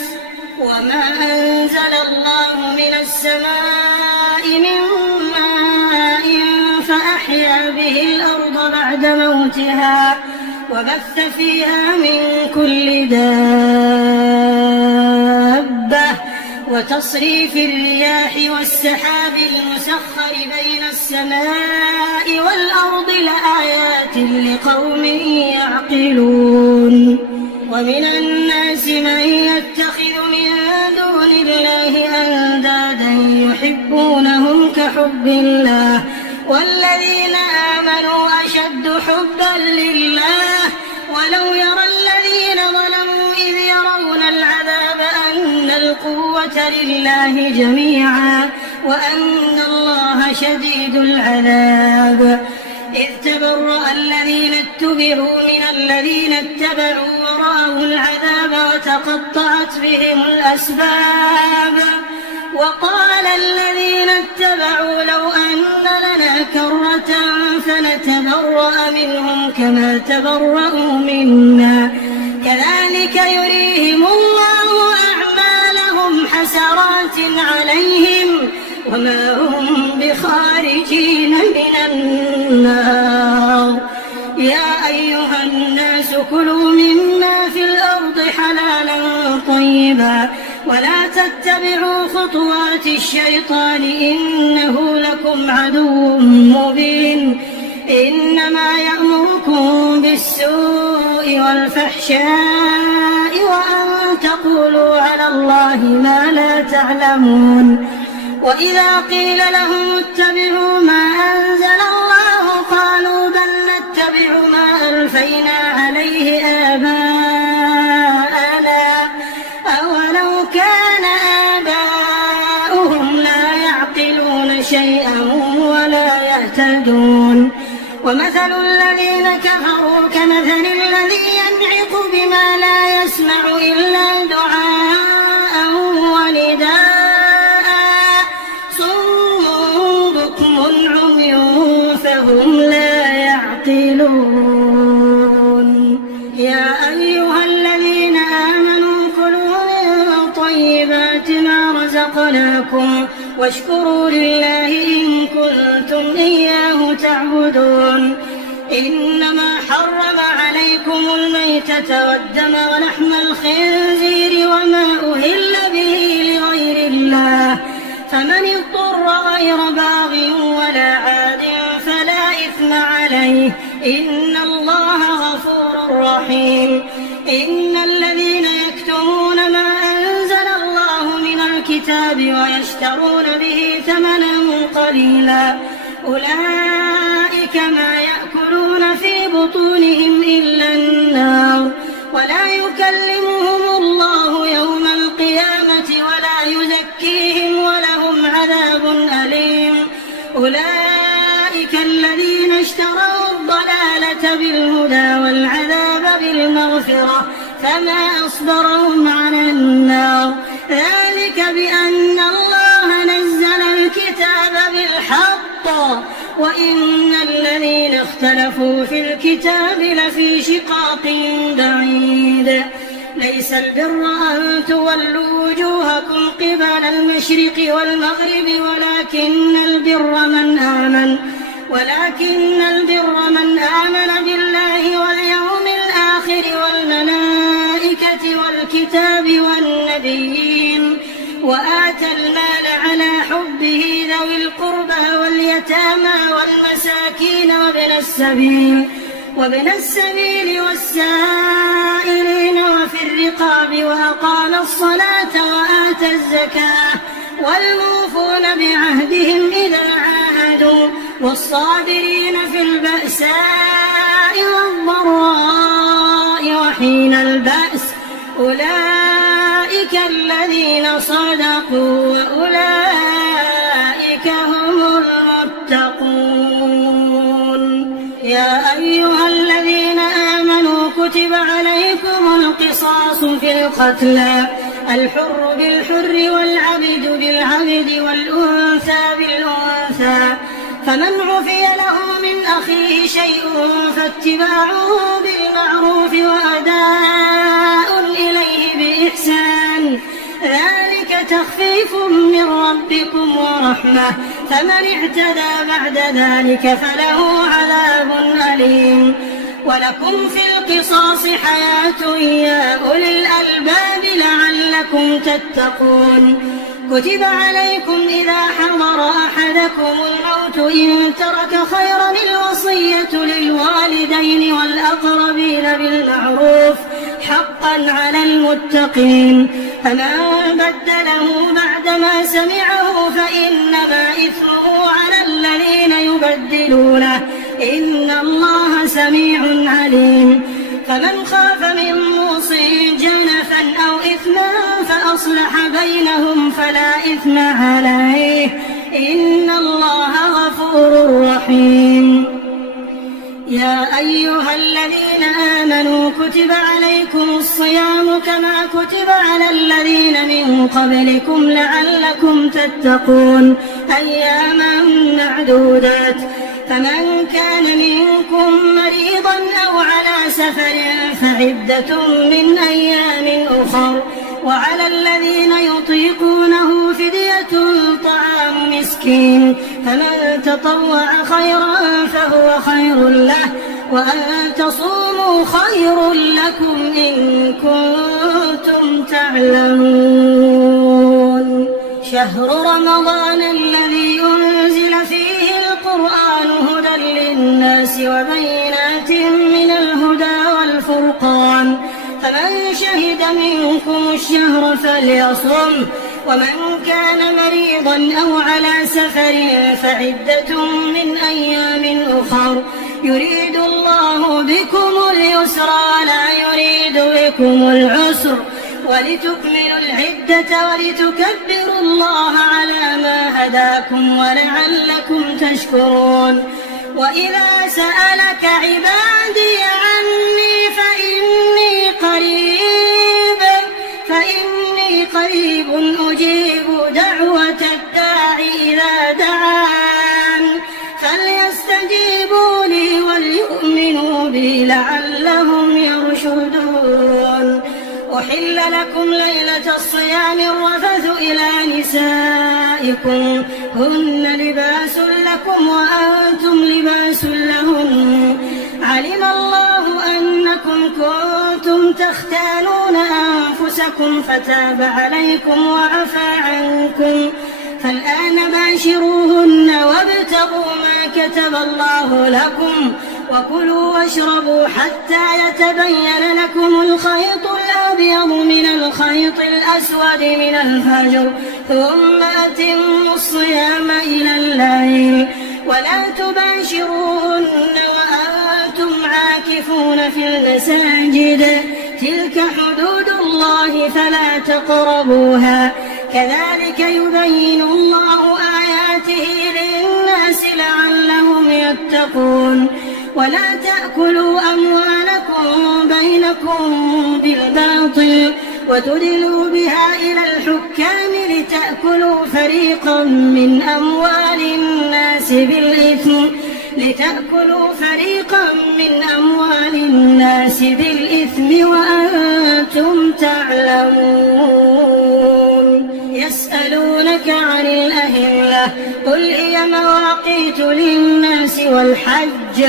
وما أنزل الله من السماء من ماء فأحيا به الأرض بعد موتها وبث فيها من كل دابة وتصريف الرياح والسحاب المسخر بين السماء والأرض لآيات لقوم يعقلون ومن الناس من يتخذ من دون الله أندادا يحبونهم كحب الله والذين آمنوا أشد حبا لله ولو يرى الذين ظلموا إذ يرون العذاب أن القوة لله جميعا وأن الله شديد العذاب إذ تبرأ الذين اتبعوا من الذين اتبعوا ورأوا العذاب وتقطعت بهم الأسباب وقال الذين اتبعوا لو أن لنا كرة فنتبرأ منهم كما تبرأوا منا كذلك يريهم الله أعمالهم حسرات عليهم وما هم بخارجين من النار يا أيها الناس كلوا مما في الأرض حلالا طيبا ولا تتبعوا خطوات الشيطان إنه لكم عدو مبين إنما يأمركم بالسوء والفحشاء وأن تقولوا على الله ما لا تعلمون. وإذا قيل لهم اتبعوا ما أنزل الله قالوا بل نتبع ما ألفينا عليه آباءنا أولو كان آباؤهم لا يعقلون شيئا ولا يهتدون. ومثل الذين كفروا كمثل الذي ينعق بما لا يسمع إلا دعاء ونداء صم بكم عمي فهم لا يعقلون. يا أيها الذين آمنوا كلوا من طيبات ما رزقناكم واشكروا لله إن كنتم إياه تعبدون. إنما حرم عليكم الميتة والدم ولحم الخنزير وما أهل به لغير الله فمن اضطر غير باغ ولا عاد فلا إثم عليه إن الله غفور رحيم. إن الذين يكتمون ما أنزل الله من الكتاب ويشترون به ثمنا قليلا أولئك ما يأكلون في بطونهم إلا النار ولا يكلمهم الله يوم القيامة ولا يزكيهم ولهم عذاب أليم. أولئك الذين اشتروا الضلالة بالهدى والعذاب بالمغفرة فما أصبرهم على النار ذلك بأن الله نزل الكتاب بالحق وإن الذين اختلفوا في الكتاب لفي شقاق بعيد. ليس البر أن تولوا وجوهكم قبل المشرق والمغرب ولكن البر من آمن بالله واليوم الآخر والملائكة والكتاب والنبيين وآتى المال على حبه ذوي القربى واليتامى والمساكين وابن السبيل والسائلين وفي الرقاب وأقام الصلاة وآتى الزكاة والموفون بعهدهم إذا عاهدوا والصابرين في البأساء والضراء وحين البأس أولئك الذين صدقوا وأولئك هم المتقون. يا أيها الذين آمنوا كتب عليكم القصاص في القتلى الحر بالحر والعبد بالعبد والأنثى بالأنثى فمن عفي له من أخيه شيء فاتباع بالمعروف وأداء إليه بإحسان ذلك تخفيف من ربكم ورحمة فمن اعتدى بعد ذلك فله عذاب أليم. ولكم في القصاص حياة يا أولي الألباب لعلكم تتقون. كتب عليكم إذا حضر أحدكم الموت إن ترك خيرا الوصية للوالدين والأقربين بالمعروف حقا على المتقين فمن بدله بعدما سمعه فإنما إثمه على الذين يبدلونه إن الله سميع عليم. فمن خاف من موص جنفا أو إثما فأصلح بينهم فلا إثم عليه إن الله غفور رحيم. يا أيها الذين آمنوا كتب عليكم الصيام كما كتب على الذين من قبلكم لعلكم تتقون أياما معدودات فمن كان منكم مريضا أو على سفر فعدة من أيام أخر وعلى الذين يطيقونه فدية طعام مسكين فمن تطوع خيرا فهو خير له وأن تصوموا خير لكم إن كنتم تعلمون. شهر رمضان الذي أنزل فيه القرآن هدى للناس للناس وبينات من الهدى والفرقان، فمن شهد منكم الشهر فليصم، ومن كان مريضا أو على سفر فعدة من أيام أخر، يريد الله بكم اليسر ولا يريد بكم العسر، ولتكملوا العدة ولتكبروا الله على ما هداكم ولعلكم تشكرون. وإذا سألك عبادي عني فإني قريب أجيب دعوة الداع إذا دعان، فليستجيبوا لي وليؤمنوا بي لعلهم يرشدون. أحل لكم ليلة الصيام الرفث إلى نسائكم هن لباس لكم وأنتم لباس لهن، علم الله أنكم كنتم تختانون أنفسكم فتاب عليكم وعفى عنكم، فالآن باشروهن وابتغوا ما كتب الله لكم، وكلوا واشربوا حتى يتبين لكم الخيط الأبيض من الخيط الأسود من الفجر، ثم أتموا الصيام إلى الليل، ولا تباشروهن وأنتم عاكفون في المساجد، تلك حدود الله فلا تقربوها، كذلك يبين الله آياته للناس لعلهم يتقون. ولا تأكلوا أموالكم بينكم بالباطل وتدلوا بها إلى الحكام لتأكلوا فريقا من أموال الناس بالإثم وأنتم تعلمون. يسألونك عن الأهلة قل هي مواقيت للناس والحج،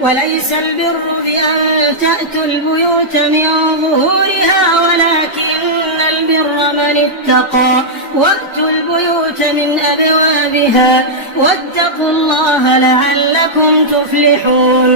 وليس البر بأن تأتوا البيوت من ظهورها ولكن البر من اتقى، وأتوا البيوت من أبوابها، واتقوا الله لعلكم تفلحون.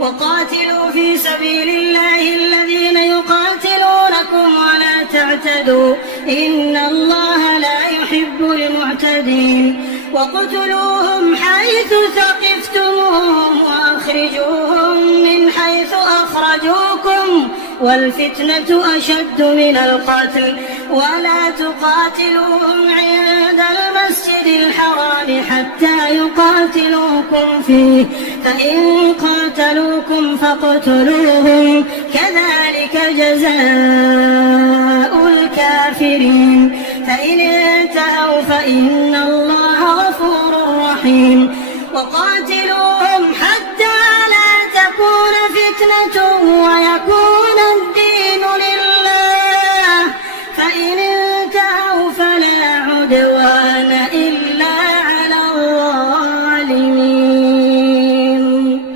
وقاتلوا في سبيل الله الذين يقاتلونكم ولا تعتدوا إن الله لا يحب المعتدين. وقتلوهم حيث ثقفتموهم وأخرجوهم من حيث أخرجوكم، والفتنة أشد من القتل، ولا تقاتلوهم عند المسجد الحرام حتى يقاتلوكم فيه، فإن قاتلوكم فاقتلوهم، كذلك جزاء الكافرين. فإن انتهوا فإن الله غفور رحيم. وقاتلوهم حتى لا تكون فتنة ويكون الدين لله، فإن انتهوا فلا عدوان إلا على الظالمين.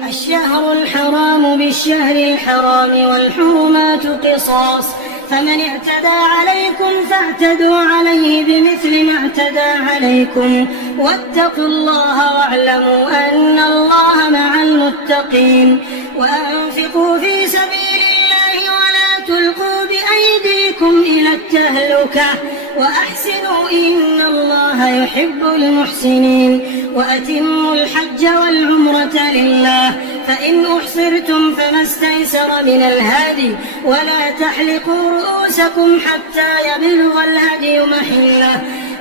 الشهر الحرام بالشهر الحرام والحرمات قصاص، فمن اعتدى عليكم فاعتدوا عليه بمثل ما اعتدى عليكم، واتقوا الله واعلموا أن الله مع المتقين. وأنفقوا في سبيل الله ولا تلقوا بأيديكم إلى التهلكة، وأحسنوا إن الله يحب المحسنين. وأتموا الحج والعمرة لله، فإن أحصرتم فما استيسر من الهدي، ولا تحلقوا رؤوسكم حتى يبلغ الهدي محله،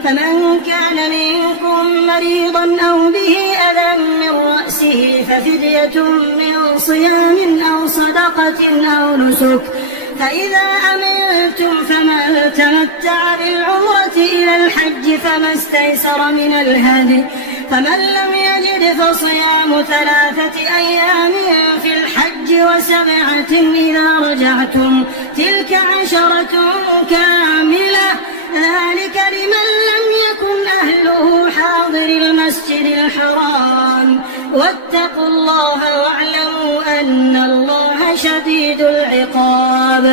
فمن كان منكم مريضا أو به أذى من رأسه ففدية من صيام أو صدقة أو نسك، فإذا أمنتم فمن تمتع بالعمرة إلى الحج فما استيسر من الهدي، فمن لم يجد فصيام 3 أيام في الحج و7 إذا رجعتم، تلك 10 كاملة، ذلك لمن لم يكن أهله حاضر المسجد الحرام. واتقوا الله واعلموا أن الله شديد العقاب.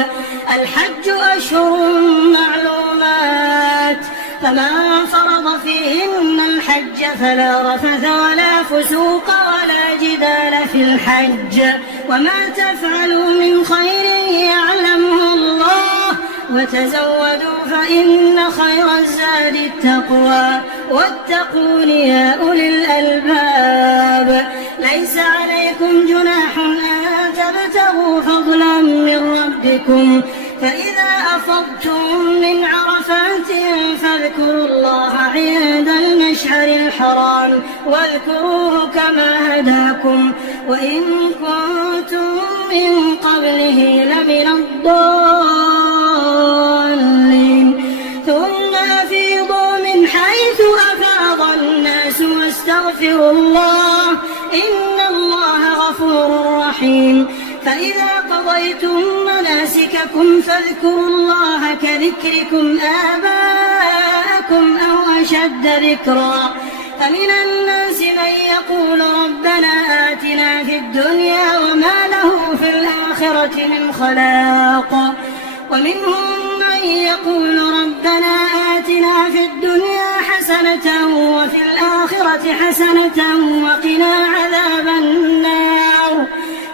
الحج أشهر معلومات، فمن فرض فيهن الحج فلا رفث ولا فسوق ولا جدال الجدال في الحج وما تفعلوا من خير يعلمه الله وتزودوا فإن خير الزاد التقوى واتقون يا أولي الألباب ليس عليكم جناح أن تبتغوا فضلا من ربكم فإذا أفضتم من عرفات فاذكروا الله عند المشعر الحرام واذكروه كما هداكم وإن كنتم من قبله لمن الضالين ثم أفيضوا من حيث أفاض الناس واستغفروا الله إن الله غفور رحيم فإذا قضيتم مناسككم فاذكروا الله كذكركم آباءكم أو أشد ذكرا فمن الناس من يقول ربنا آتنا في الدنيا وما له في الآخرة من خلاق ومنهم من يقول ربنا آتنا في الدنيا حسنة وفي الآخرة حسنة وقنا عذاب النار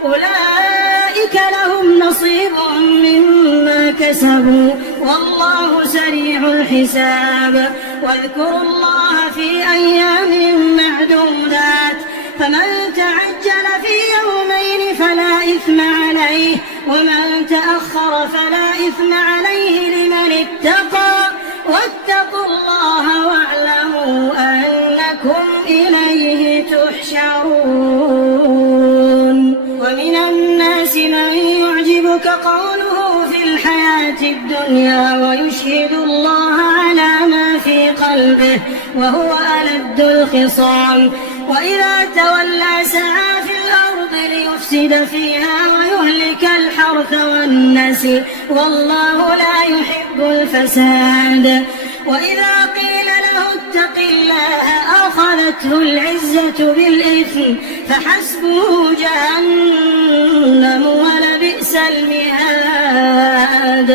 أولئك لهم نصيب مما كسبوا والله سريع الحساب واذكروا الله في أيام معدودات فمن تعجل في يومين فلا إثم عليه ومن تأخر فلا إثم عليه لمن اتقى واتقوا الله واعلموا أنكم إليه تحشرون ومن الناس من يعجبك قوله في الحياة الدنيا ويشهد الله على ما في قلبه وهو ألد الخصام وإذا تولى سعى في الأرض ليفسد فيها ويهلك الحرث والنسل والله لا يحب الفساد وإذا قيل له اتق الله أخذته العزة بالإثم فحسبه جهنم ولبئس المهاد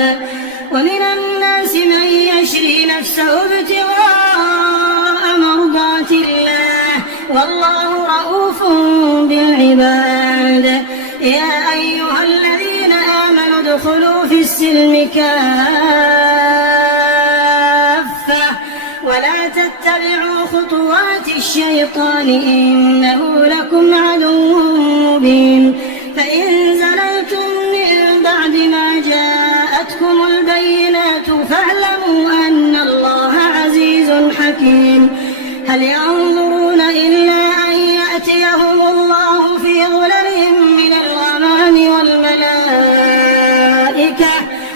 ومن الناس من يشري نفسه ابتغاء مرضات الله والله رؤوف بالعباد يا أيها الذين آمنوا ادخلوا في السلم كافة ولا تتبعوا خطوات الشيطان إنه لكم عدو مبين فإن زللتم من بعد ما جاءتكم البينات فاعلموا أن الله عزيز حكيم هل ينظرون إلا أن يأتيهم الله في ظلل من الغمام والملائكة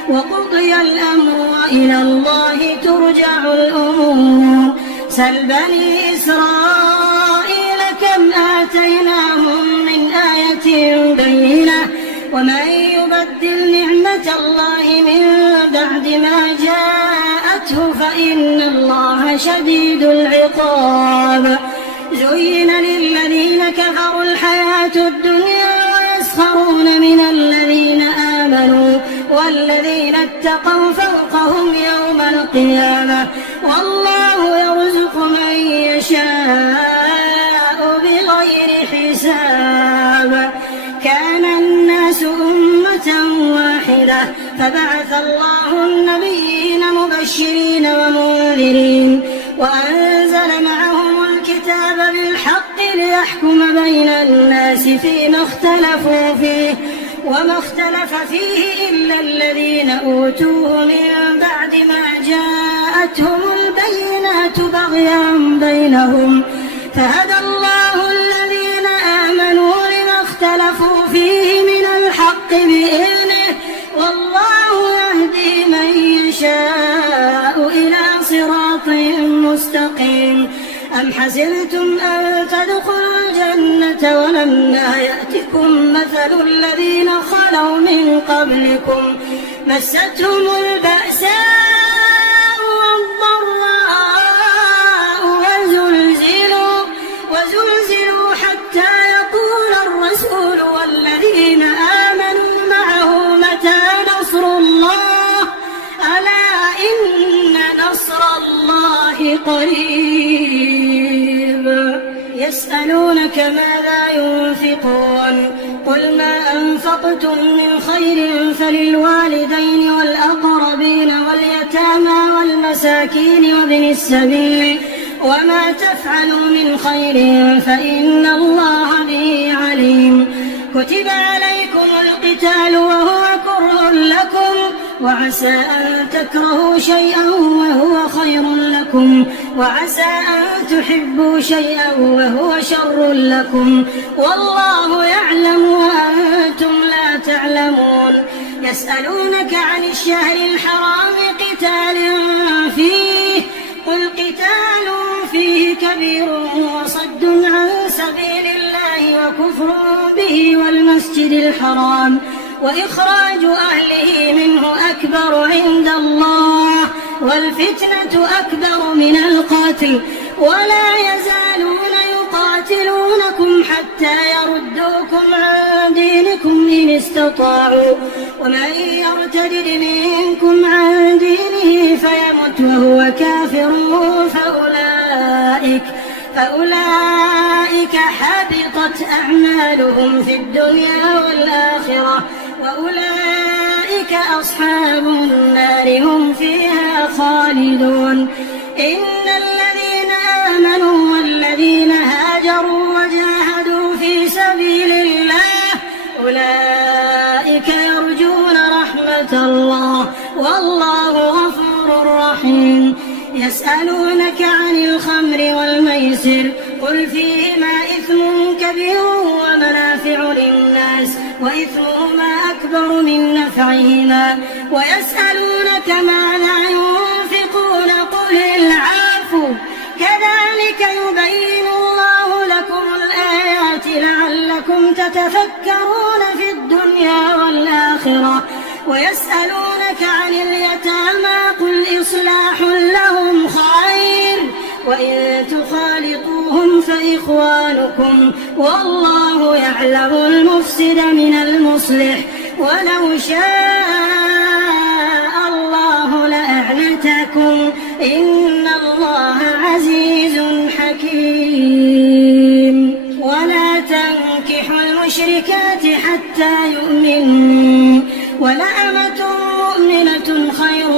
وقضي الأمر وإلى الله ترجع الأمور سل بني إسرائيل كم آتيناهم من آية بينة ومن يبدل نعمة الله من بعد ما جاءته فإن الله شديد العقاب زين للذين كفروا الحياة الدنيا ويسخرون من الذين آمنوا والذين اتقوا فوقهم يوم القيامة والله يرزق من يشاء بغير حساب كان الناس أمة واحدة فبعث الله النبيين مبشرين ومنذرين وأنزل معهم الكتاب بالحق ليحكم بين الناس فيما اختلفوا فيه وما اختلف فيه إلا الذين أوتوه من بعد ما جاءتهم البينات بغيا بينهم فهدى الله الذين آمنوا لما اختلفوا فيه من الحق بإذنه والله يهدي من يشاء إلى صراط مستقيم أم حسبتم أن تدخلوا الجنة ولما يأتكم مثل الذين خلوا من قبلكم مستهم البأساء والضراء وزلزلوا حتى يقول الرسول والذين آمنوا معه متى نصر الله ألا إن نصر الله قريب يسألونك ماذا ينفقون قل ما أنفقتم من خير فللوالدين والأقربين واليتامى والمساكين وابن السبيل وما تفعلوا من خير فإن الله به عليم كتب عليكم القتال وهو كره لكم وعسى أن تكرهوا شيئا وهو خير لكم وعسى أن تحبوا شيئا وهو شر لكم والله يعلم وأنتم لا تعلمون يسألونك عن الشهر الحرام قتال فيه قل قتال فيه كبير وصد عن سبيل الله وكفر به والمسجد الحرام وإخراج أهله منه أكبر عند الله والفتنة أكبر من القتل ولا يزالون يقاتلونكم حتى يردوكم عن دينكم إن استطاعوا ومن يرتد منكم عن دينه فيمت وهو كافر فأولئك حبطت أعمالهم في الدنيا والآخرة وأولئك أصحاب النار هم فيها خالدون إن الذين آمنوا والذين هاجروا وجاهدوا في سبيل الله أولئك يرجون رحمة الله والله غفور رحيم يسألونك عن الخمر والميسر قل فيهما إثم كبير ومنافع للناس وإثمهما أكبر من نفعهما ويسألونك ماذا ينفقون قل العفو كذلك يبين الله لكم الآيات لعلكم تتفكرون في الدنيا والآخرة ويسألونك عن اليتامى قل إصلاح لهم خير وإن تخالطوهم فإخوانكم والله يعلم المفسد من المصلح ولو شاء الله لأعنتكم إن الله عزيز حكيم ولا تنكحوا المشركات حتى يؤمنوا ولأمة مؤمنة خير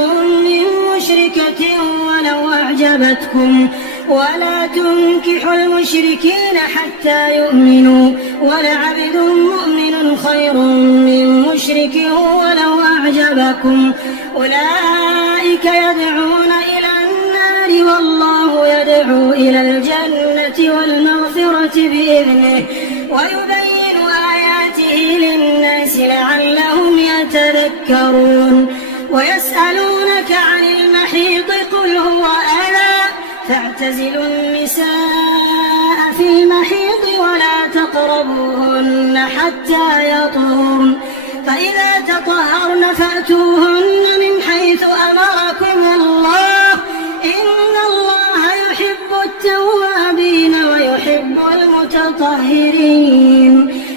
من مشركة ولو أعجبتكم ولا تنكحوا المشركين حتى يؤمنوا ولعبد مؤمن خير من مشرك ولو أعجبكم أولئك يدعون إلى النار والله يدعو إلى الجنة والمغفرة بإذنه ويبين آياته للناس لعلهم يتذكرون ويسألونك عن المحيض قل هو أذى فاعتزلوا النساء في المحيض ولا تقربوهن حتى يطهرن فإذا تطهرن فأتوهن من حيث أمركم الله إن الله يحب التوابين ويحب المتطهرين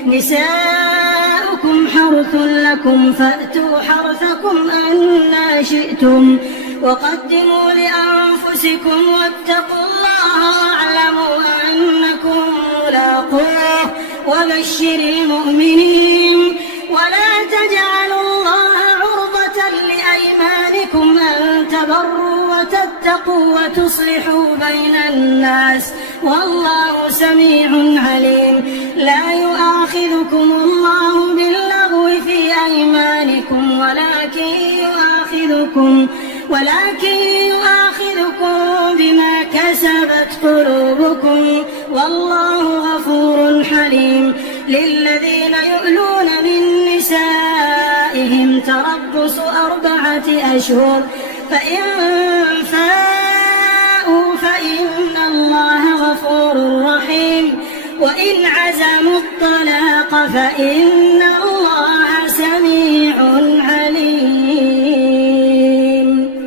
نساؤكم حرث لكم فأتوا حرثكم أنى شئتم وقدموا لأنفسكم واتقوا الله واعلموا أنكم ملاقوه وبشر المؤمنين ولا تجعلوا الله عرضة لأيمانكم أن تبروا وتتقوا وتصلحوا بين الناس والله سميع عليم لا يؤاخذكم الله باللغو في أيمانكم ولكن يؤاخذكم بما كسبت قلوبكم والله غفور حليم للذين يؤلون من نسائهم تربص 4 أشهر فإن فاءوا فإن الله غفور رحيم وإن عزموا الطلاق فإن الله سميع عليم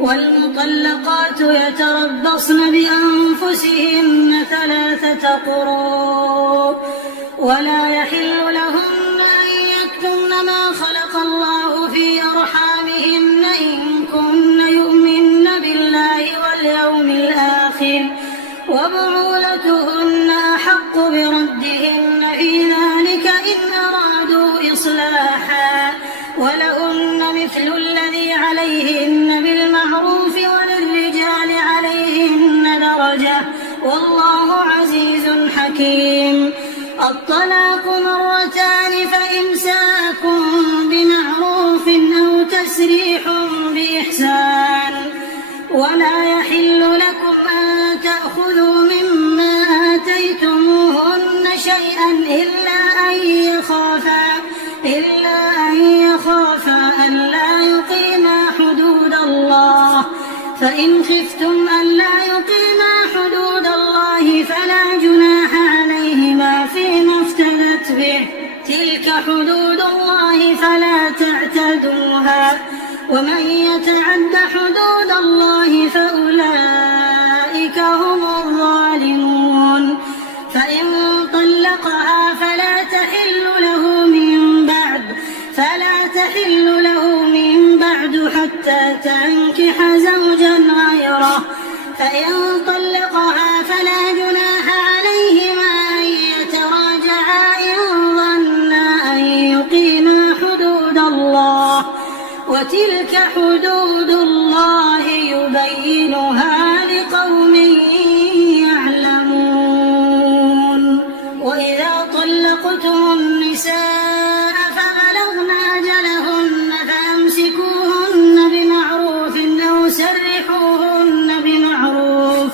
والمطلقات يتربصن بأنفسهن 3 قروء ولا يحل لهن أن يكتمن ما خلق الله في أرحامهن إن كن يؤمن بالله واليوم الآخر وبعولتهن أحق ولهن مثل الذي عليهن بالمعروف وللرجال عليهن درجة والله عزيز حكيم. الطلاق مرتان فإمساك بمعروف أو تسريح بإحسان ولا يحل لكم أن تأخذوا مما آتيتموهن شيئا إلا أن يخافا ألا يقيما حدود الله، فإن خفتم ألا يقيما حدود الله فلا جناح عليهما فيما افتدت به، تلك حدود الله فلا تعتدوها، ومن يتعد حدود الله فأولئك هم الظالمون. فإن طلقها فلا تحل له من بعد حتى تنكح زوجا غيره، فإن طلقها فلا جناح عليهما أن يتراجعا إن ظنا أن يقيما حدود الله، وتلك حدود الله يبينها لقوم يعلمون. وإذا طلقتم النساء فبلغن أجلهن فأمسكوهن بمعروف أو سرحوهن بمعروف،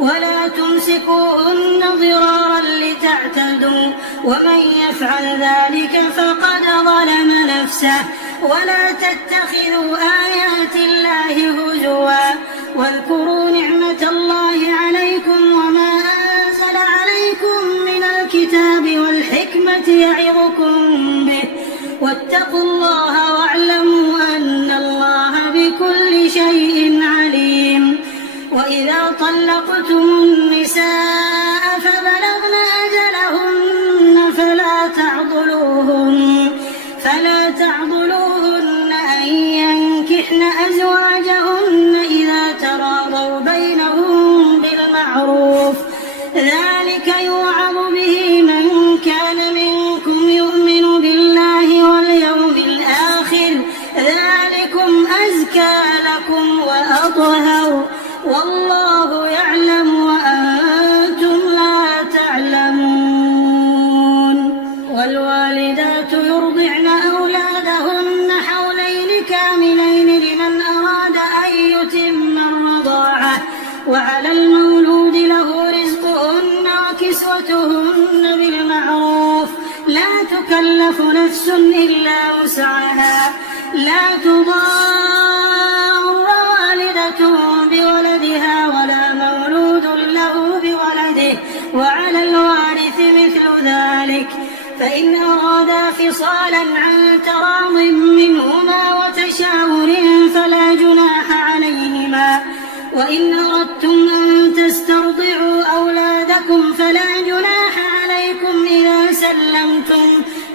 ولا تمسكوهن ضرارا لتعتدوا، ومن يفعل ذلك فقد ظلم نفسه. ولا تتخذوا آيات الله هزوا، واذكروا نعمة الله عليكم وما أنزل عليكم من الكتاب والحكمة يعظكم به، واتقوا الله واعلموا أن الله بكل شيء عليم. وإذا طلقتم النساء فبلغن أجلهن فلا تعضلوهن أن ينكحن أزواجهن إذا تراضوا بينهم بالمعروف، ذلك يوعظ به من كان منكم يؤمن بالله واليوم الآخر، ذلكم أزكى لكم وأطهر، والله يعلم وأنتم لا تعلمون. والوالدات يرضعن أولادهن حولين كاملين لمن أراد أن يتم الرضاعة، وعلى المولود له رزقهن وكسوتهن بالمعروف، لا تكلف نفس إلا وسعها، لا تضار والدة بولدها ولا مولود له بولده، وعلى الوارث مثل ذلك، فإن أرادا فصالا عن تراض منهما وتشاور فلا جناح عليهما. وإن أردتم أن تسترضعوا أولادكم فلا جناح عليكم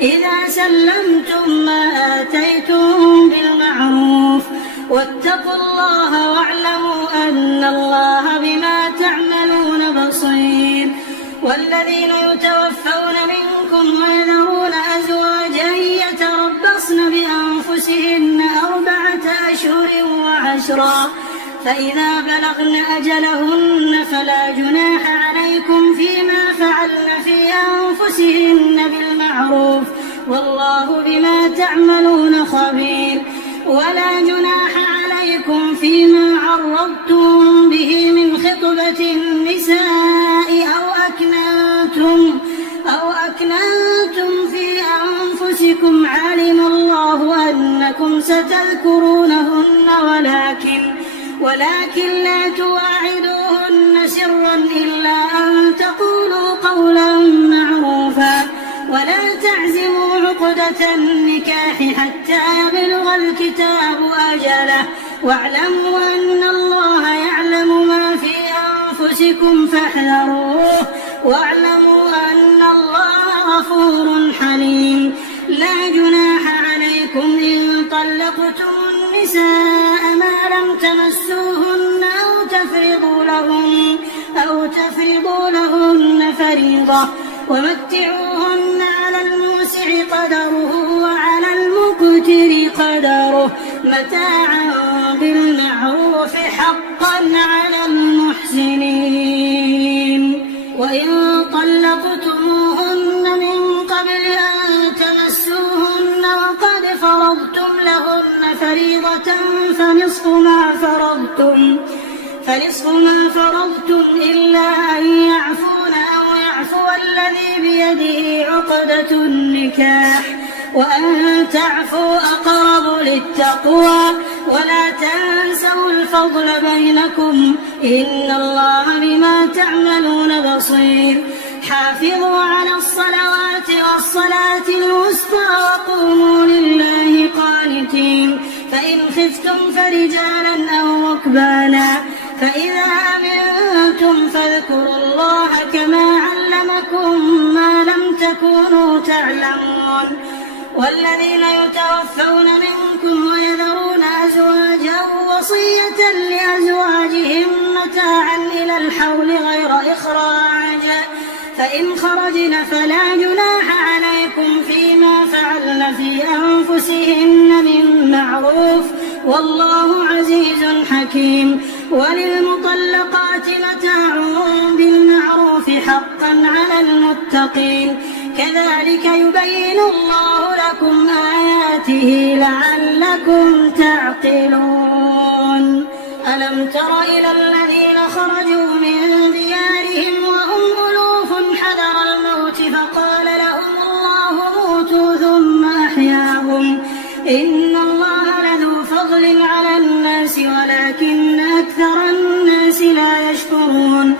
إذا سلمتم ما آتيتم بالمعروف، واتقوا الله واعلموا أن الله بما تعملون بصير. والذين يتوفون منكم ويذرون أزواجا يتربصن بأنفسهن 4 أشهر و10، فإذا بلغن أجلهن فلا جناح عليكم فيما فعلن في أنفسهن بالمعروف، والله بما تعملون خبير. ولا جناح عليكم فيما عرضتم به من خطبة النساء أو أكننتم في أنفسكم، علم الله أنكم ستذكرونهن ولكن لا تواعدوهن سرا إلا أن تقولوا قولا معروفا، ولا تعزموا عقدة النكاح حتى يبلغ الكتاب أجله، واعلموا أن الله يعلم ما في أنفسكم فاحذروه، واعلموا أن الله غفور حليم. لا جناح عليكم إن طلقتم النساء ما لم تمسوهن أو تفرضوا لهن فريضة، ومتعوهن على الموسع قدره وعلى المقتر قدره ومتاعا بالمعروف حقا على المحسنين. وإن طلقتموهن من قبل أن تمسوهن وقد فرضتم لهن فريضة فنصف ما فرضتم إلا أن يعفون أو يعفو الذي بيده عقدة النكاح وأن تعفوا أقرب للتقوى ولا تنسوا الفضل بينكم إن الله بما تعملون بصير. حافظوا على الصلوات والصلاة الوسطى وقوموا لله قانتين. فإن خفتم فرجالا أو ركبانا فإذا أمنتم فاذكروا الله كما علمكم ما لم تكونوا تعلمون. والذين يتوفون منكم ويذرون أزواجا وصية لأزواجهم متاعا إلى الحول غير إخراج فإن خرجن فلا جناح عليكم فيما فعلن في أنفسهن من معروف والله عزيز حكيم. وللمطلقات متاع بالمعروف حقا على المتقين كذلك يبين الله لكم آياته لعلكم تعقلون. ألم تر إلى الذين خرجوا من ديارهم وهم ألوف حذر الموت فقال لهم الله موتوا ثم أحياهم إن الله لذو فضل على الناس ولكن أكثر الناس لا يشكرون.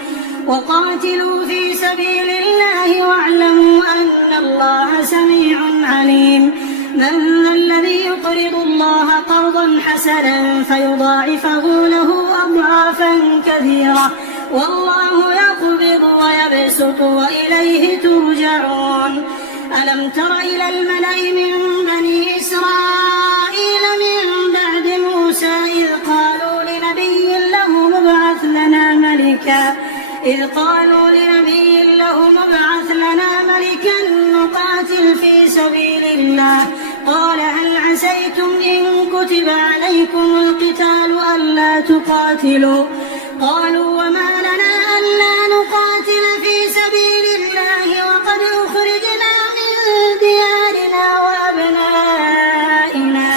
وقاتلوا في سبيل الله واعلموا أن الله سميع عليم. من الذي يقرض الله قرضا حسنا فيضاعفه له أضعافا كثيرة والله يقبض ويبسط وإليه ترجعون. ألم تر إلى الملأ من بني إسرائيل من بعد موسى إذ قالوا لنبي له ابعث لنا ملكا نقاتل في سبيل الله قال هل عسيتم إن كتب عليكم القتال ألا تقاتلوا قالوا وما لنا ألا نقاتل في سبيل الله وقد أخرجنا من ديارنا وأبنائنا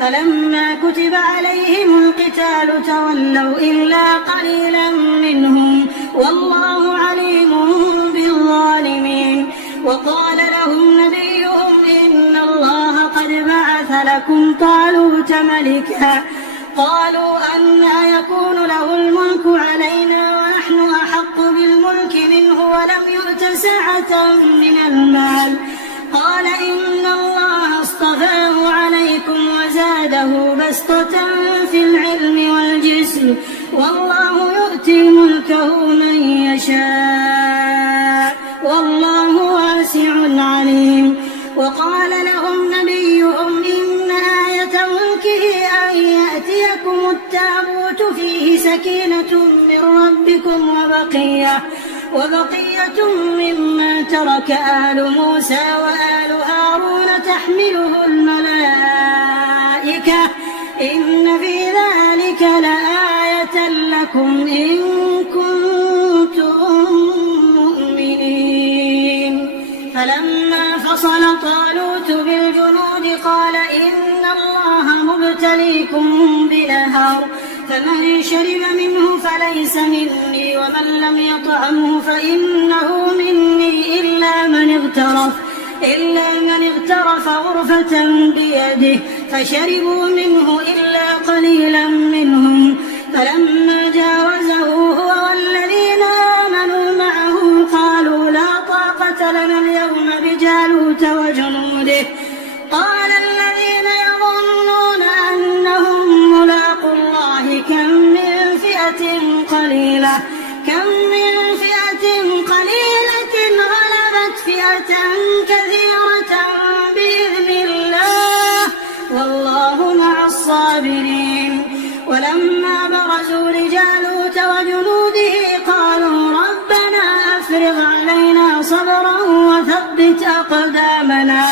فلما كتب عليهم القتال تولوا إلا قليلا منهم والله عليم بالظالمين. وقال لهم نبيهم إن الله قد بعث لكم طالوت ملكا قالوا أنى يكون له الملك علينا ونحن أحق بالملك منه ولم يؤت سعة من المال قال إن الله اصطفاه عليكم وزاده بسطة في العلم والجسم والله يؤتي ملكه من يشاء والله واسع عليم. وقال لهم نبيهم إن آية ملكه أن يأتيكم التابوت فيه سكينة من ربكم وبقية مما ترك آل موسى وآل هارون تحمله الملائكة إن في ذلك لآية لكم إن كنتم مؤمنين. فلما فصل طالوت بالجنود قال إن الله مبتليكم بنهر فمن شرب منه فليس مني ومن لم يطعمه فإنه مني إلا من اغترف غرفة بيده فشربوا منه إلا قليلا منهم فلما جاوزه هو والذين آمنوا معه قالوا لا طاقة لنا اليوم بجالوت وجنوده قال الذين يظنون أنهم ملاقو الله كم من فئة قليلة غلبت فئة كثيرة بإذن الله والله مع الصابرين. ولما برزوا لجالوت وجنوده قالوا ربنا أفرغ علينا صبرا وثبت أقدامنا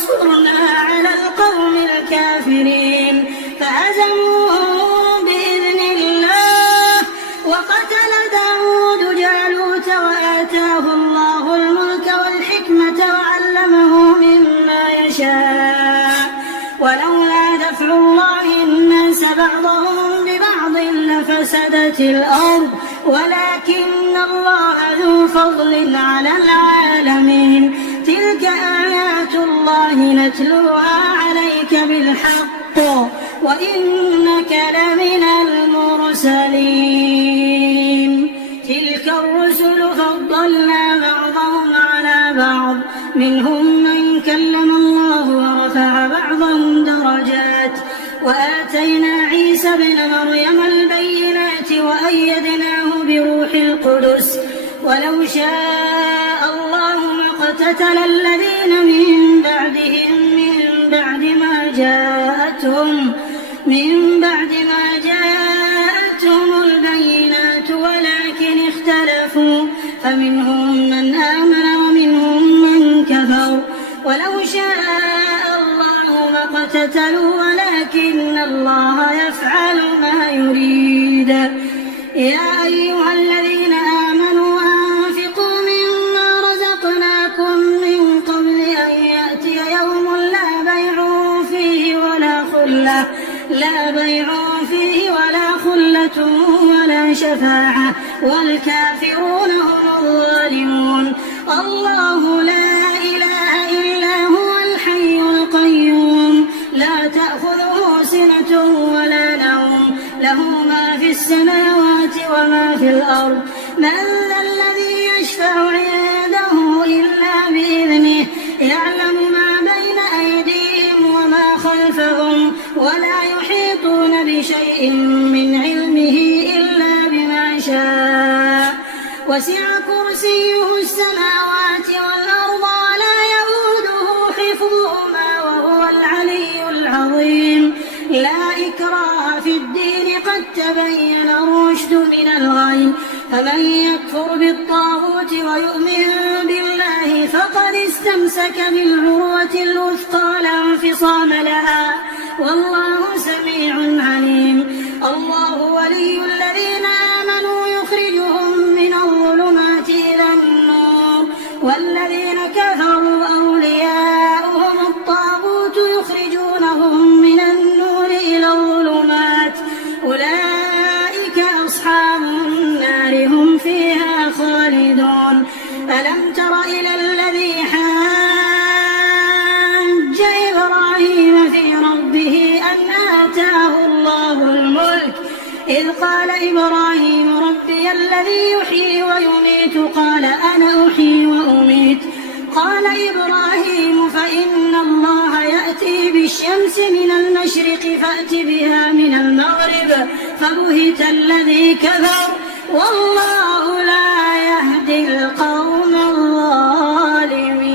فانصرنا على القوم الكافرين فهزموهم بإذن الله. وقتل داود جالوت وآتاه الله الملك والحكمة وعلمه مما يشاء ولولا دفع الله الناس بعضهم ببعض لفسدت الأرض ولكن الله ذو فضل على العالمين. تلك آيات الله نتلوها عليك بالحق وإنك لمن المرسلين. تلك الرسل فضلنا بعضهم على بعض منهم من كلم الله ورفع بعضهم درجات وآتينا عيسى ابن مريم البينات وأيدناه بروح القدس ولو شاء الله ما اقتتل الذين من بعدهم من بعد ما جاءتهم البينات ولكن اختلفوا فمنهم من آمن ومنهم من كفر ولو شاء الله ما اقتتلوا ولكن الله يفعل ما يريد. يا أيها الذين آمنوا أنفقوا مما رزقناكم من قبل أن يأتي يوم لا بيع فيه ولا خلة ولا شفاعة والكافرون هم الظالمون. الله لا إله إلا هو الحي القيوم لا تأخذه سنة ولا نوم له ما في السماوات وما في الأرض. من ذا الذي يشفع عنده إلا بإذنه يعلم ما بين أيديهم وما خلفهم ولا يحيطون بشيء من علمه إلا بما شاء وسع كرسيه السماوات والأرض ولا يؤوده حفظهما وهو العلي العظيم. لا إكراه في الدين قد تبين الرشد من الغي فمن يكفر بالطاغوت ويؤمن بالله فقد استمسك بالعروة الوثقى لا انفصام لها والله سميع عليم. الله ولي الذين آمنوا يخرجهم من الظلمات إلى النور والذين كفروا أولياؤهم الطاغوت يخرجونهم من النور إلى الظلمات أولئك أصحاب النار هم فيها خالدون. ألم تر إلى الذي حاج إبراهيم في ربه أن آتاه الله الملك إذ قال إبراهيم ربي الذي يحيي ويميت قال أنا أحيي وأميت قال إبراهيم فإن الله يأتي بالشمس من المشرق فأت بها من المغرب فبهت الذي كفر والله لا يهدي القوم الظالمين.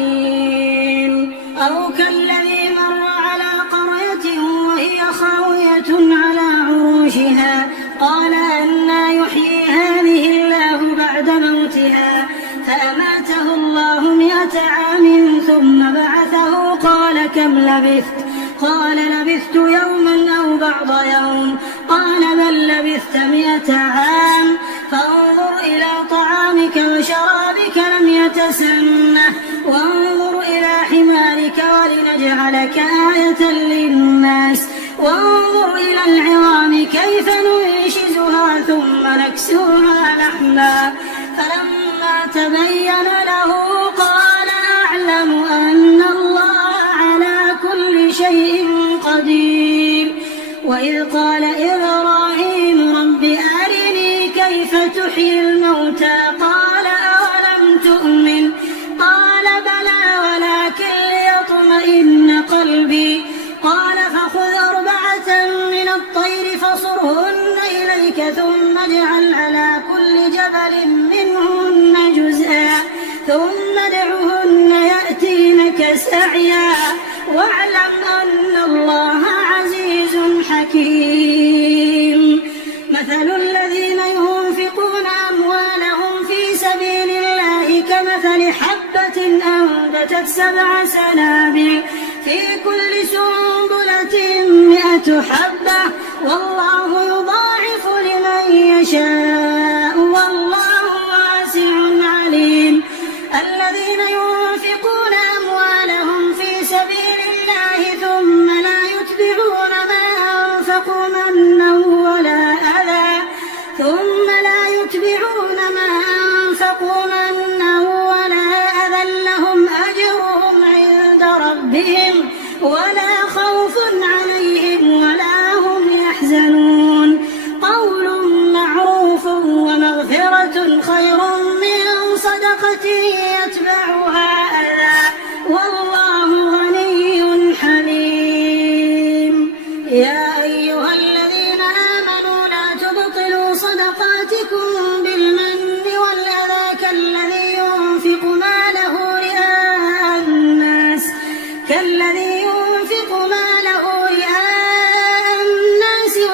أو كالذي مر على قرية وهي خاوية على عروشها قال أنى يحيي هذه الله بعد موتها فأماته الله 100 عام ثم بعثه قال كم لبثت قال لبثت يوما أو بعض يوم قال بل لبثت 100 عام فانظر إلى طعامك وشرابك لم يتسنه وانظر إلى حمارك ولنجعلك آية للناس وانظر إلى العظام كيف ننشزها ثم نكسوها لحما فلما تبين له قال أعلم أن الله على كل شيء قدير. وإذ قال إبراهيم رب أرني كيف تحيي الموتى قال أولم تؤمن قال بلى ولكن ليطمئن قلبي قال فخذ 4 من الطير فصرهن إليك ثم اجعل على كل جبل منهن جزءا ثم ادعهن يأتينك سعيا واعلم أن الله عزيز حكيم. مثل الذين ينفقون أموالهم في سبيل الله كمثل حبة أنبتت 7 سنابل في كل سنبلة 100 حبة والله يضاعف لمن يشاء والله واسع عليم. الذين ينفقون أموالهم في سبيل الله ثم لا يتبعون ما أنفقوا منا ولا أذى لهم أجرهم عند ربهم ولا خوف عليهم ولا هم يحزنون. قول معروف ومغفرة خير من صدقة يتبعها أذى والله غني حليم. يا أيها الذين آمنوا لا تبطلوا صدقاتكم بالمن والأذى كالذي ينفق ماله رئاء الناس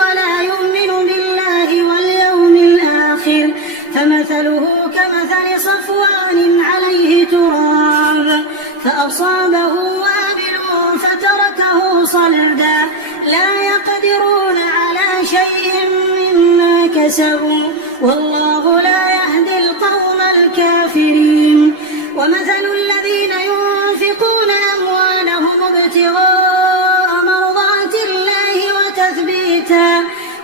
ولا يؤمن بالله واليوم الآخر فمثله كمثل صفوان عليه تراب فأصابه وابل فتركه صلدا لا يقدرون على شيء مما كسبوا والله لا يهدي القوم الكافرين. ومثل الذين ينفقون أموالهم ابتغاء مرضات الله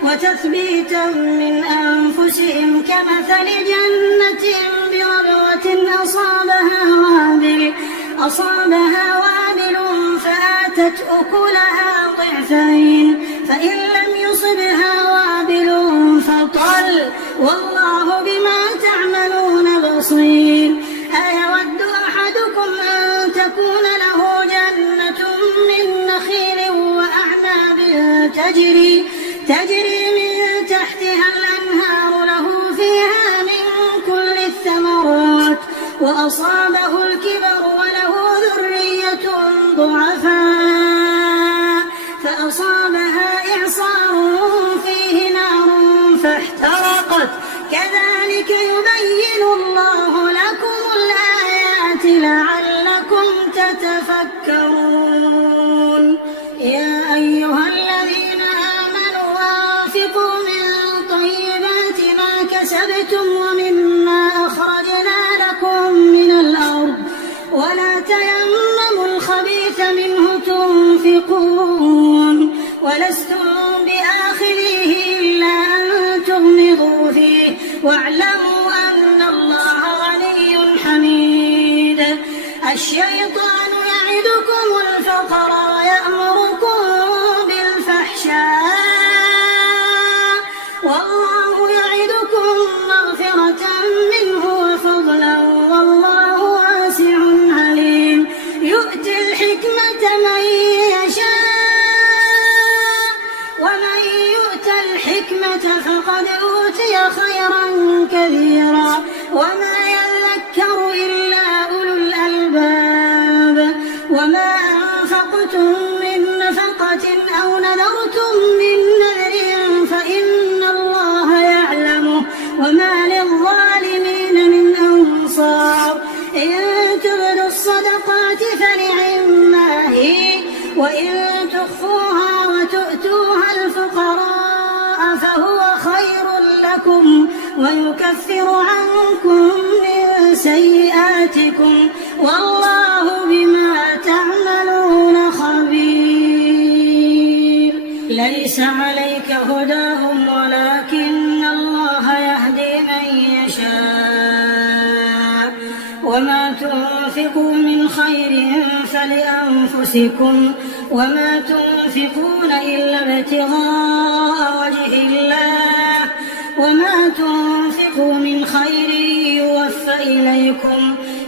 وتثبيتا من أنفسهم كمثل جنة بربوة أصابها وابل فآتت أكلها ضعفين فإن لم يصبها وابل فطل والله بما تعملون بصير. أيود أحدكم أن تكون له جنة من نخيل وأعناب تجري من تحتها الأنهار له فيها من كل الثمرات وأصابه الكبر وله ذرية ضعفاء فأصابها إعصار فيه نار فاحترقت كذلك يبين الله لكم الآيات لعلكم تتفكرون. يا أيها الذين آمنوا أنفقوا من طيبات ما كسبتم ومما أخرجنا لكم من الأرض ولا تيمموا الخبيث منه تنفقون ولستم بآخذيه إلا أن تغمضوا فيه واعلموا أن الله غني حميد. الشيطان يعدكم الفقر ويأمركم بالفحشاء والله يعدكم مغفرة منه وفضلا والله واسع عليم. يؤتي الحكمة من يشاء ومن يؤت الحكمة فقد أوتي خيرا كثيرا وما يذكر إلا أولو الألباب. وما أنفقتم من نفقة أو نذرتم من نذر فإن الله يعلمه وما للظالمين من أنصار. إن تبدوا الصدقات فنعما هي وإن تخفوها وتؤتوها الفقراء فهو خير لكم ويكفر عنكم من سيئاتكم والله بما تعملون خبير. ليس عليك هداهم ولكن الله يهدي من يشاء وما تنفقوا من خير فلأنفسكم وما تنفقون إلا ابتغاء وجه الله وما تنفقوا من خير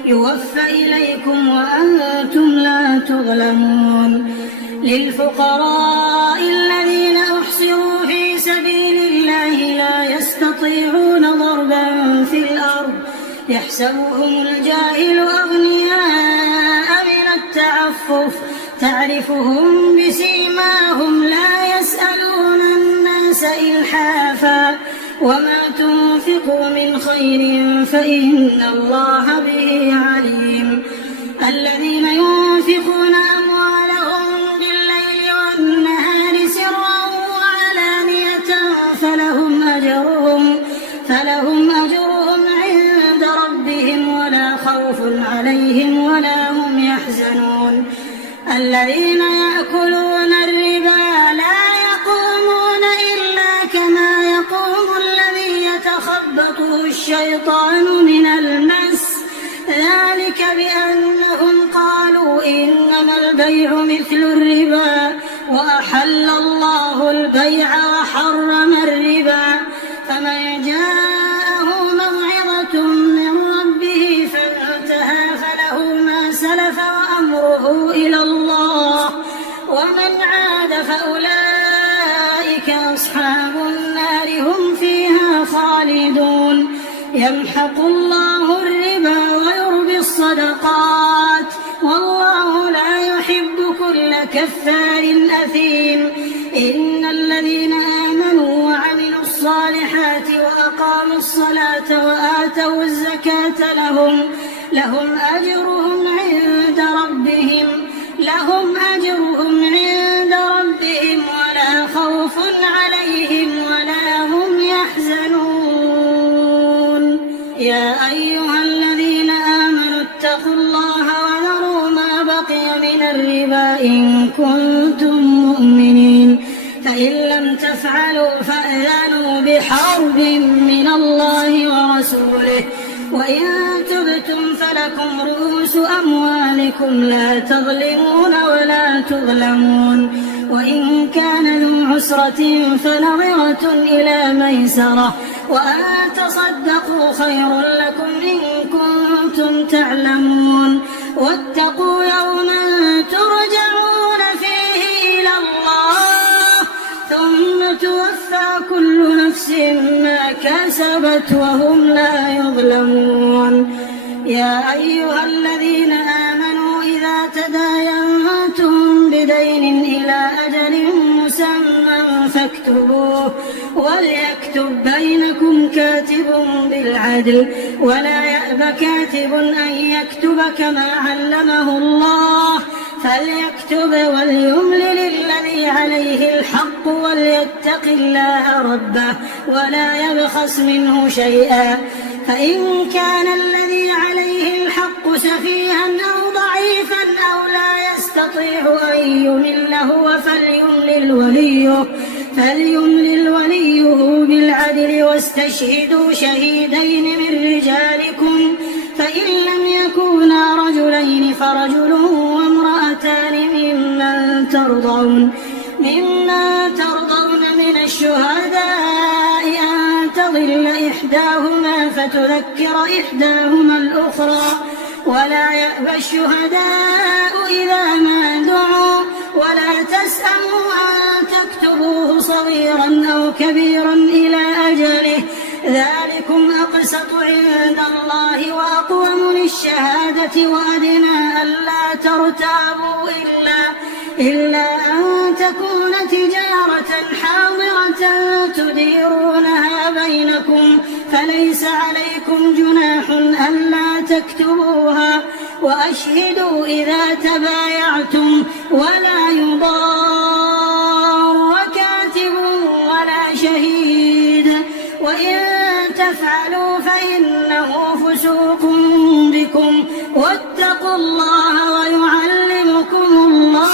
يوفى إليكم وأنتم لا تظلمون. للفقراء الذين أحصروا في سبيل الله لا يستطيعون ضربا في الأرض يحسبهم الجاهل أغنياء من التعفف تعرفهم بسيماهم لا يسألون الناس إلحافا وما تنفقوا من خير فإن الله به عليم. الذين ينفقون أموالهم الذين يأكلون الربا لا يقومون إلا كما يقوم الذي يتخبطه الشيطان من المس ذلك بأنهم قالوا إنما البيع مثل الربا وأحل الله البيع وحرم الربا فمن جاءه موعظة من ربه فانتهى فله ما سلف وأمره إلى الله ومن عاد فأولئك أصحاب النار هم فيها خالدون يمحق الله الربا ويربي الصدقات والله لا يحب كل كفار أثيم إن الذين آمنوا وعملوا الصالحات وأقاموا الصلاة وآتوا الزكاة لهم أجرهم عند ربهم ولا خوف عليهم ولا هم يحزنون يا أيها الذين آمنوا اتقوا الله وذروا ما بقي من الربا إن كنتم مؤمنين فإن لم تفعلوا فأذنوا بحرب من الله ورسوله وإن تبتم فلكم رؤوس أموالكم لا تظلمون ولا تظلمون وإن كان ذو عسرة فنظرة إلى ميسرة وأن تصدقوا خير لكم إن كنتم تعلمون واتقوا يوما ترجعون فيه إلى الله ثم توفى كل نفس ما كسبت وهم لا يظلمون يا أيها الذين آمنوا إذا تداينتم بدين إلى أجل مسمى فاكتبوه وليكتب بينكم كاتب بالعدل ولا يأب كاتب أن يكتب كما علمه الله فليكتب وليملل الذي عليه الحق وليتق الله ربه ولا يبخس منه شيئا فإن كان الذي عليه الحق سفيها أو ضعيفا أو لا يستطيع أن يمل هو فليملل وليه بالعدل واستشهدوا شهيدين من رجالكم فإن لم يكونا رجلين فرجل وامرأتان ممن ترضون من الشهداء أن تضل إحداهما فتذكر إحداهما الأخرى ولا يأبى الشهداء إذا ما دعوا ولا تسأموا أن تكتبوه صغيرا أو كبيرا إلى أجله ذلكم أقسط عند الله وأقوم للشهادة وأدنى ألا ترتابوا إلا أن تكون تجارة حاضرة تديرونها بينكم فليس عليكم جناح ألا تكتبوها وأشهدوا إذا تبايعتم ولا يضار كاتب ولا شهيد وإن تفعلوا فإنه فسوق بكم واتقوا الله ويعلمكم الله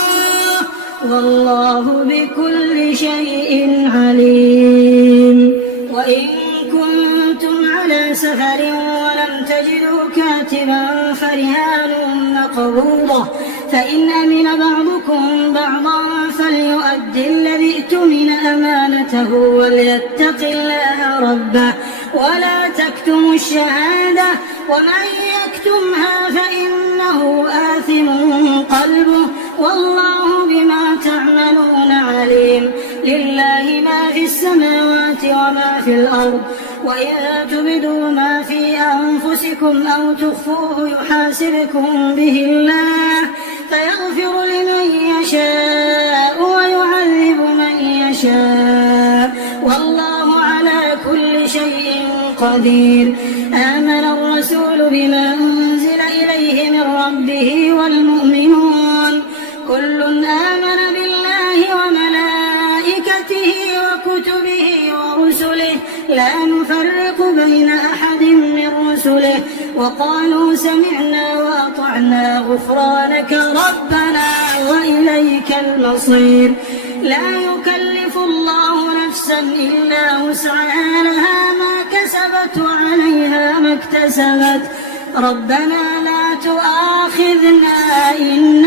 والله بكل شيء عليم وإن كنتم على سفر ولم تجدوا كاتبا فرهان مقبوضة فإن أمن بعضكم بعضا فليؤدي الذي اؤتمن أمانته وليتق الله ربه ولا تكتموا الشهادة ومن يكتمها فإنه آثم قلبه والله بما تعملون عليم لله ما في السماوات وما في الأرض وإن تبدوا ما في أنفسكم أو تخفوه يحاسبكم به الله فيغفر لمن يشاء ويعذب من يشاء والله على كل شيء قدير آمن الرسول بما أنزل إليه من ربه والمؤمنون كل آمن بالله وملائكته وكتبه ورسله لا نفرق بين أحد من رسله وقالوا سمعنا وأطعنا غفرانك ربنا وإليك المصير. لا يكلف الله نفسا إلا وسعها، لها ما كسبت وعليها ما اكتسبت. ربنا لا تؤاخذنا إن